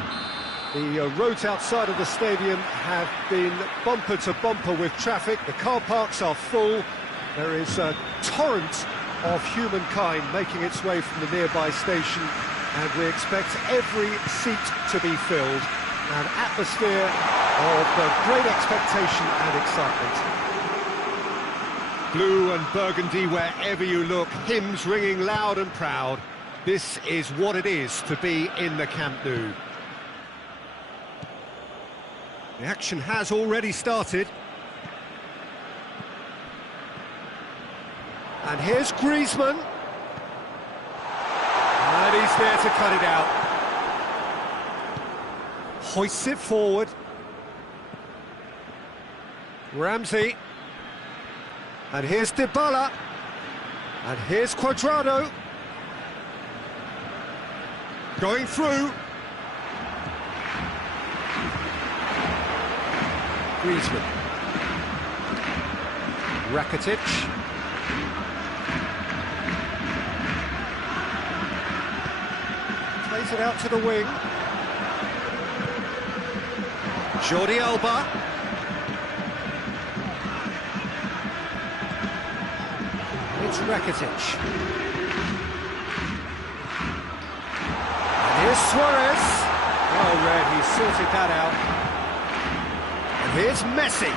The roads outside of the stadium have been bumper to bumper with traffic. The car parks are full. There is a torrent of humankind making its way from the nearby station, and we expect every seat to be filled. An atmosphere of great expectation and excitement. Blue and burgundy wherever you look, hymns ringing loud and proud. This is what it is to be in the Camp Nou. The action has already started. And here's Griezmann. And he's there to cut it out. Hoists it forward. Ramsey. And here's Dybala. And here's Cuadrado. Going through. Griezmann. Rakitic. Plays it out to the wing. Jordi Alba. It's Rakitic. And here's Suarez. Oh, Red, he's sorted that out. And here's Messi.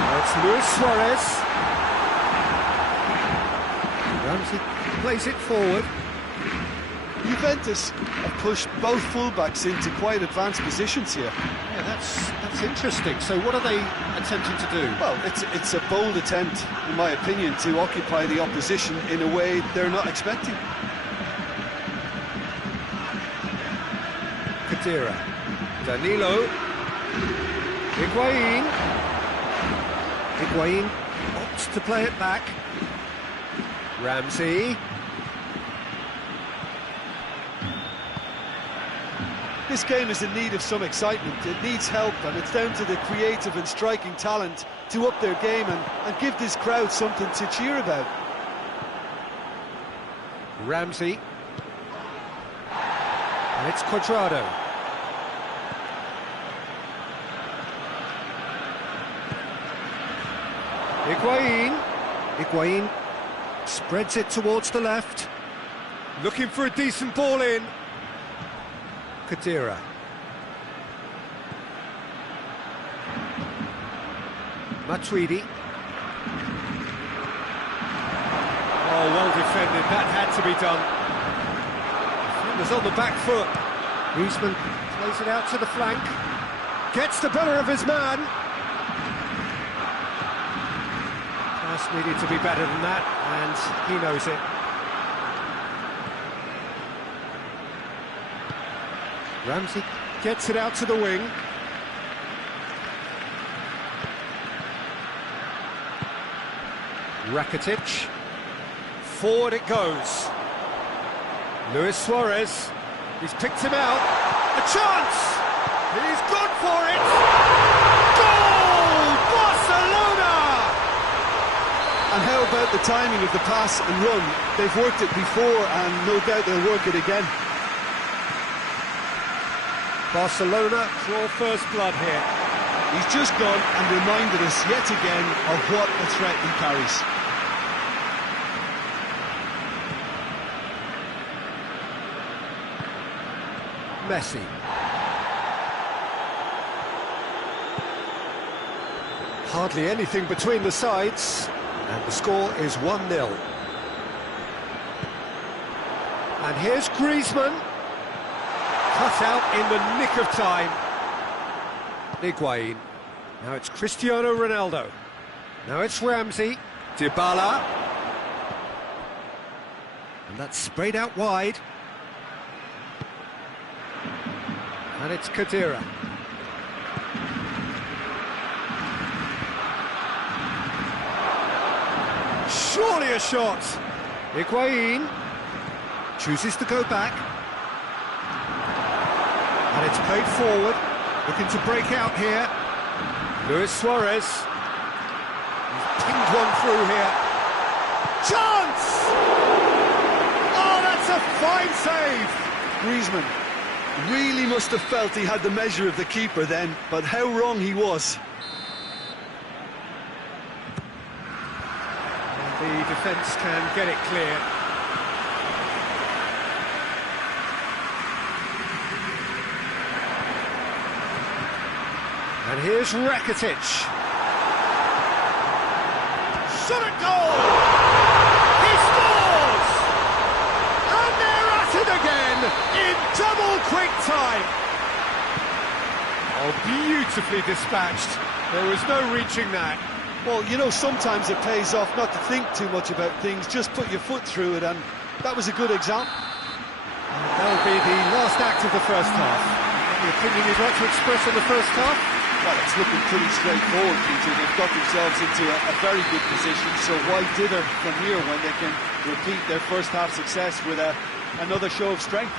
Now it's Luis Suarez. Ramsey plays it forward. Juventus have pushed both fullbacks into quite advanced positions here. Yeah, that's interesting. So what are they attempting to do? Well, it's a bold attempt, in my opinion, to occupy the opposition in a way they're not expecting. Khedira. Danilo. Higuain. Higuain opts to play it back. Ramsey. This game is in need of some excitement. It needs help, and it's down to the creative and striking talent to up their game and give this crowd something to cheer about. Ramsey. And it's Cuadrado. Higuain. Higuain spreads it towards the left. Looking for a decent ball in. Khedira. Matuidi. Oh, well defended. That had to be done. Defender's on the back foot. Griezmann plays it out to the flank. Gets the better of his man. Pass needed to be better than that, and he knows it. Ramsey gets it out to the wing. Rakitic. Forward it goes. Luis Suarez. He's picked him out. A chance! He's gone for it! Goal! Barcelona! And how about the timing of the pass and run? They've worked it before, and no doubt they'll work it again. Barcelona draw first blood here. He's just gone and reminded us yet again of what a threat he carries. Messi. Hardly anything between the sides, and the score is 1-0. And here's Griezmann. Cut out in the nick of time. Higuain. Now it's Cristiano Ronaldo. Now it's Ramsey. Dybala. And that's sprayed out wide. And it's Khedira. Surely a shot. Higuain chooses to go back. And it's played forward, looking to break out here. Luis Suarez. pinged one through here. Chance! Oh, that's a fine save! Griezmann really must have felt he had the measure of the keeper then, but how wrong he was. The defence can get it clear. And here's Rakitic. Shot at goal! He scores! And they're at it again in double quick time. Oh, beautifully dispatched. There was no reaching that. Well, you know, sometimes it pays off not to think too much about things, just put your foot through it, and that was a good example. That'll be the last act of the first half. Any opinion you'd like to express on the first half? Well, it's looking pretty straightforward, Peter. They've got themselves into a very good position, so why dither from here when they can repeat their first half success with another show of strength?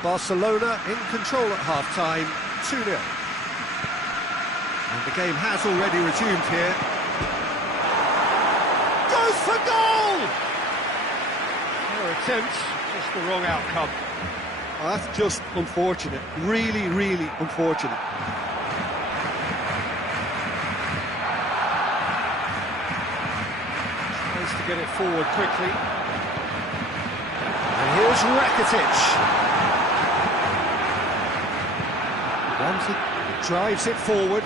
Barcelona in control at half-time, 2-0. And the game has already resumed here. Goes for goal! Their attempt, just the wrong outcome. Oh, that's just unfortunate. Really, really unfortunate. Tries to get it forward quickly. And here's Rakitic. Ramsey drives it forward.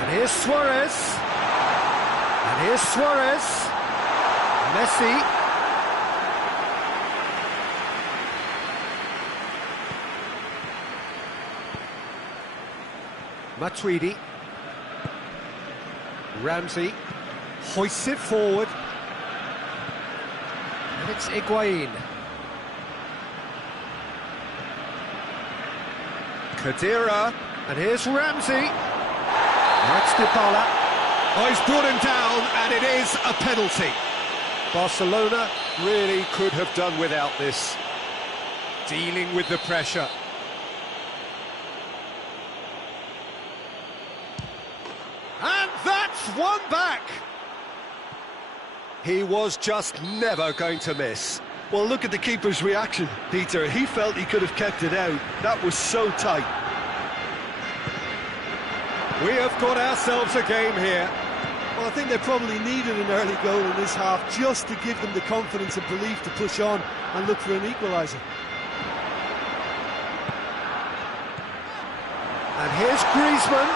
And here's Suarez. And here's Suarez. Messi. Matuidi. Ramsey hoists it forward. And it's Higuain. Khedira. And here's Ramsey. That's Dybala. Oh, he's brought him down, and it is a penalty. Barcelona really could have done without this. Dealing with the pressure. And that's one back. He was just never going to miss. Well, look at the keeper's reaction, Peter. He felt he could have kept it out. That was so tight. We have got ourselves a game here. Well, I think they probably needed an early goal in this half just to give them the confidence and belief to push on and look for an equaliser. And here's Griezmann.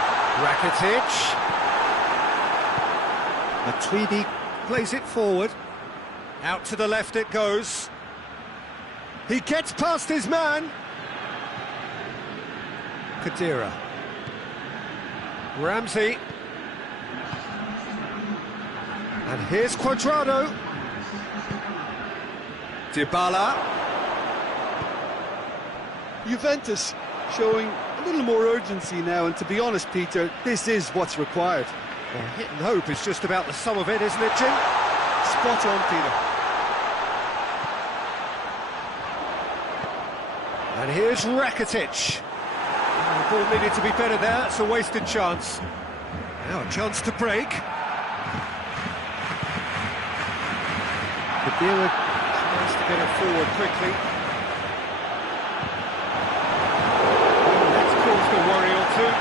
Rakitic. Matuidi plays it forward. Out to the left it goes. He gets past his man. Khedira. Ramsey. And here's Cuadrado. Dybala. Juventus showing a little more urgency now, and to be honest, Peter, this is what's required. Well, hit and hope is just about the sum of it, isn't it, Jim? Spot on, Peter. And here's Rakitic. Oh, the ball needed to be better there, it's a wasted chance. Now a chance to break. Khedira tries to get it forward quickly. That's caused a worry or two.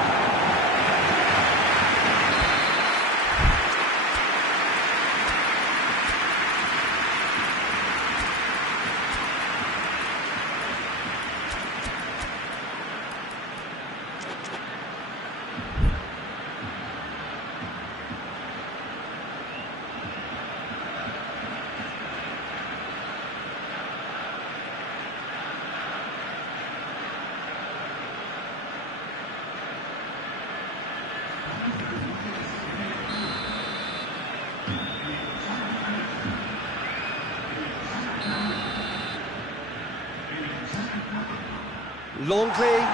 Longley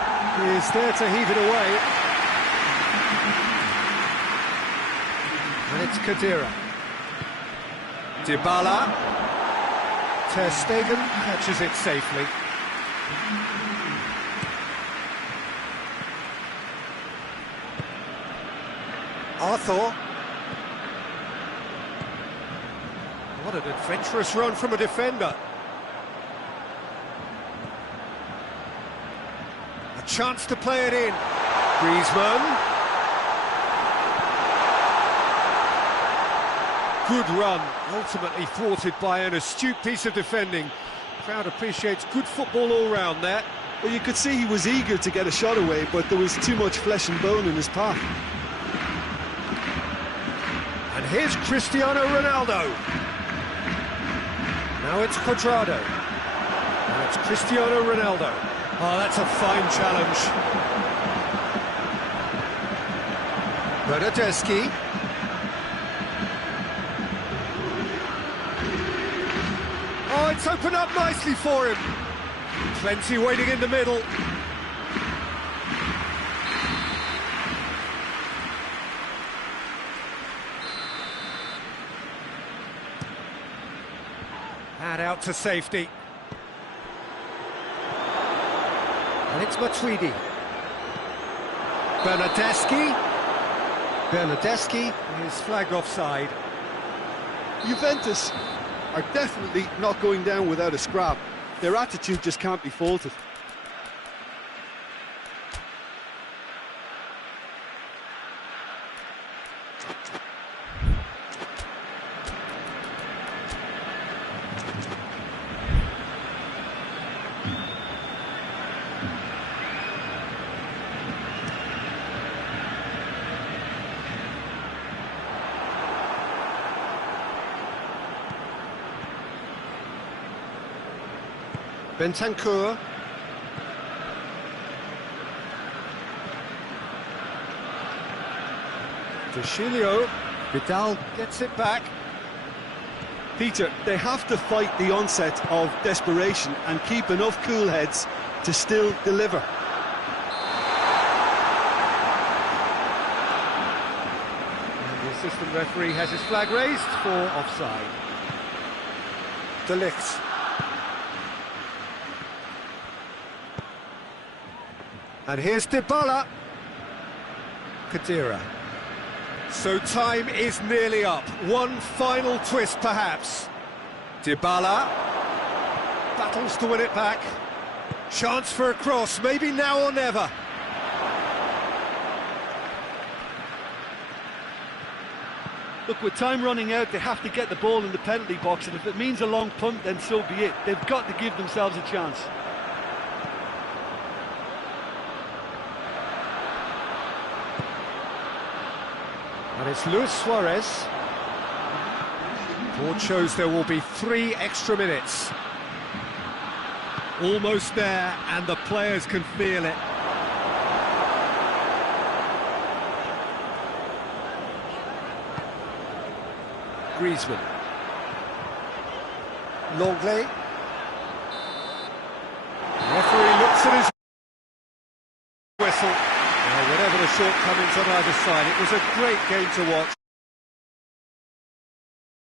is there to heave it away. And it's Khedira. Dybala. Ter Stegen catches it safely. Arthur. What an adventurous run from a defender. A chance to play it in. Griezmann. Good run, ultimately thwarted by an astute piece of defending. Crowd appreciates good football all round there. Well, you could see he was eager to get a shot away, but there was too much flesh and bone in his path. And here's Cristiano Ronaldo. Now it's Cuadrado. Now it's Cristiano Ronaldo. Oh, that's a fine challenge. Bernardeschi. Oh, it's opened up nicely for him. Plenty waiting in the middle. And out to safety. And it's Matuidi. Bernardeschi is flagged offside. Juventus are definitely not going down without a scrap. Their attitude just can't be faulted. Bentancur. Trujillo. Vidal gets it back. Peter, they have to fight the onset of desperation and keep enough cool heads to still deliver. And the assistant referee has his flag raised for offside. De Ligt. And here's Dybala. Khedira. So time is nearly up. One final twist, perhaps. Dybala. Battles to win it back. Chance for a cross, maybe now or never. Look, with time running out, they have to get the ball in the penalty box, and if it means a long punt, then so be it. They've got to give themselves a chance. And it's Luis Suarez. Board shows there will be 3 extra minutes. Almost there, and the players can feel it. Griezmann. Longley. Referee looks at his whistle. Whatever the shortcomings on either side, it was a great game to watch.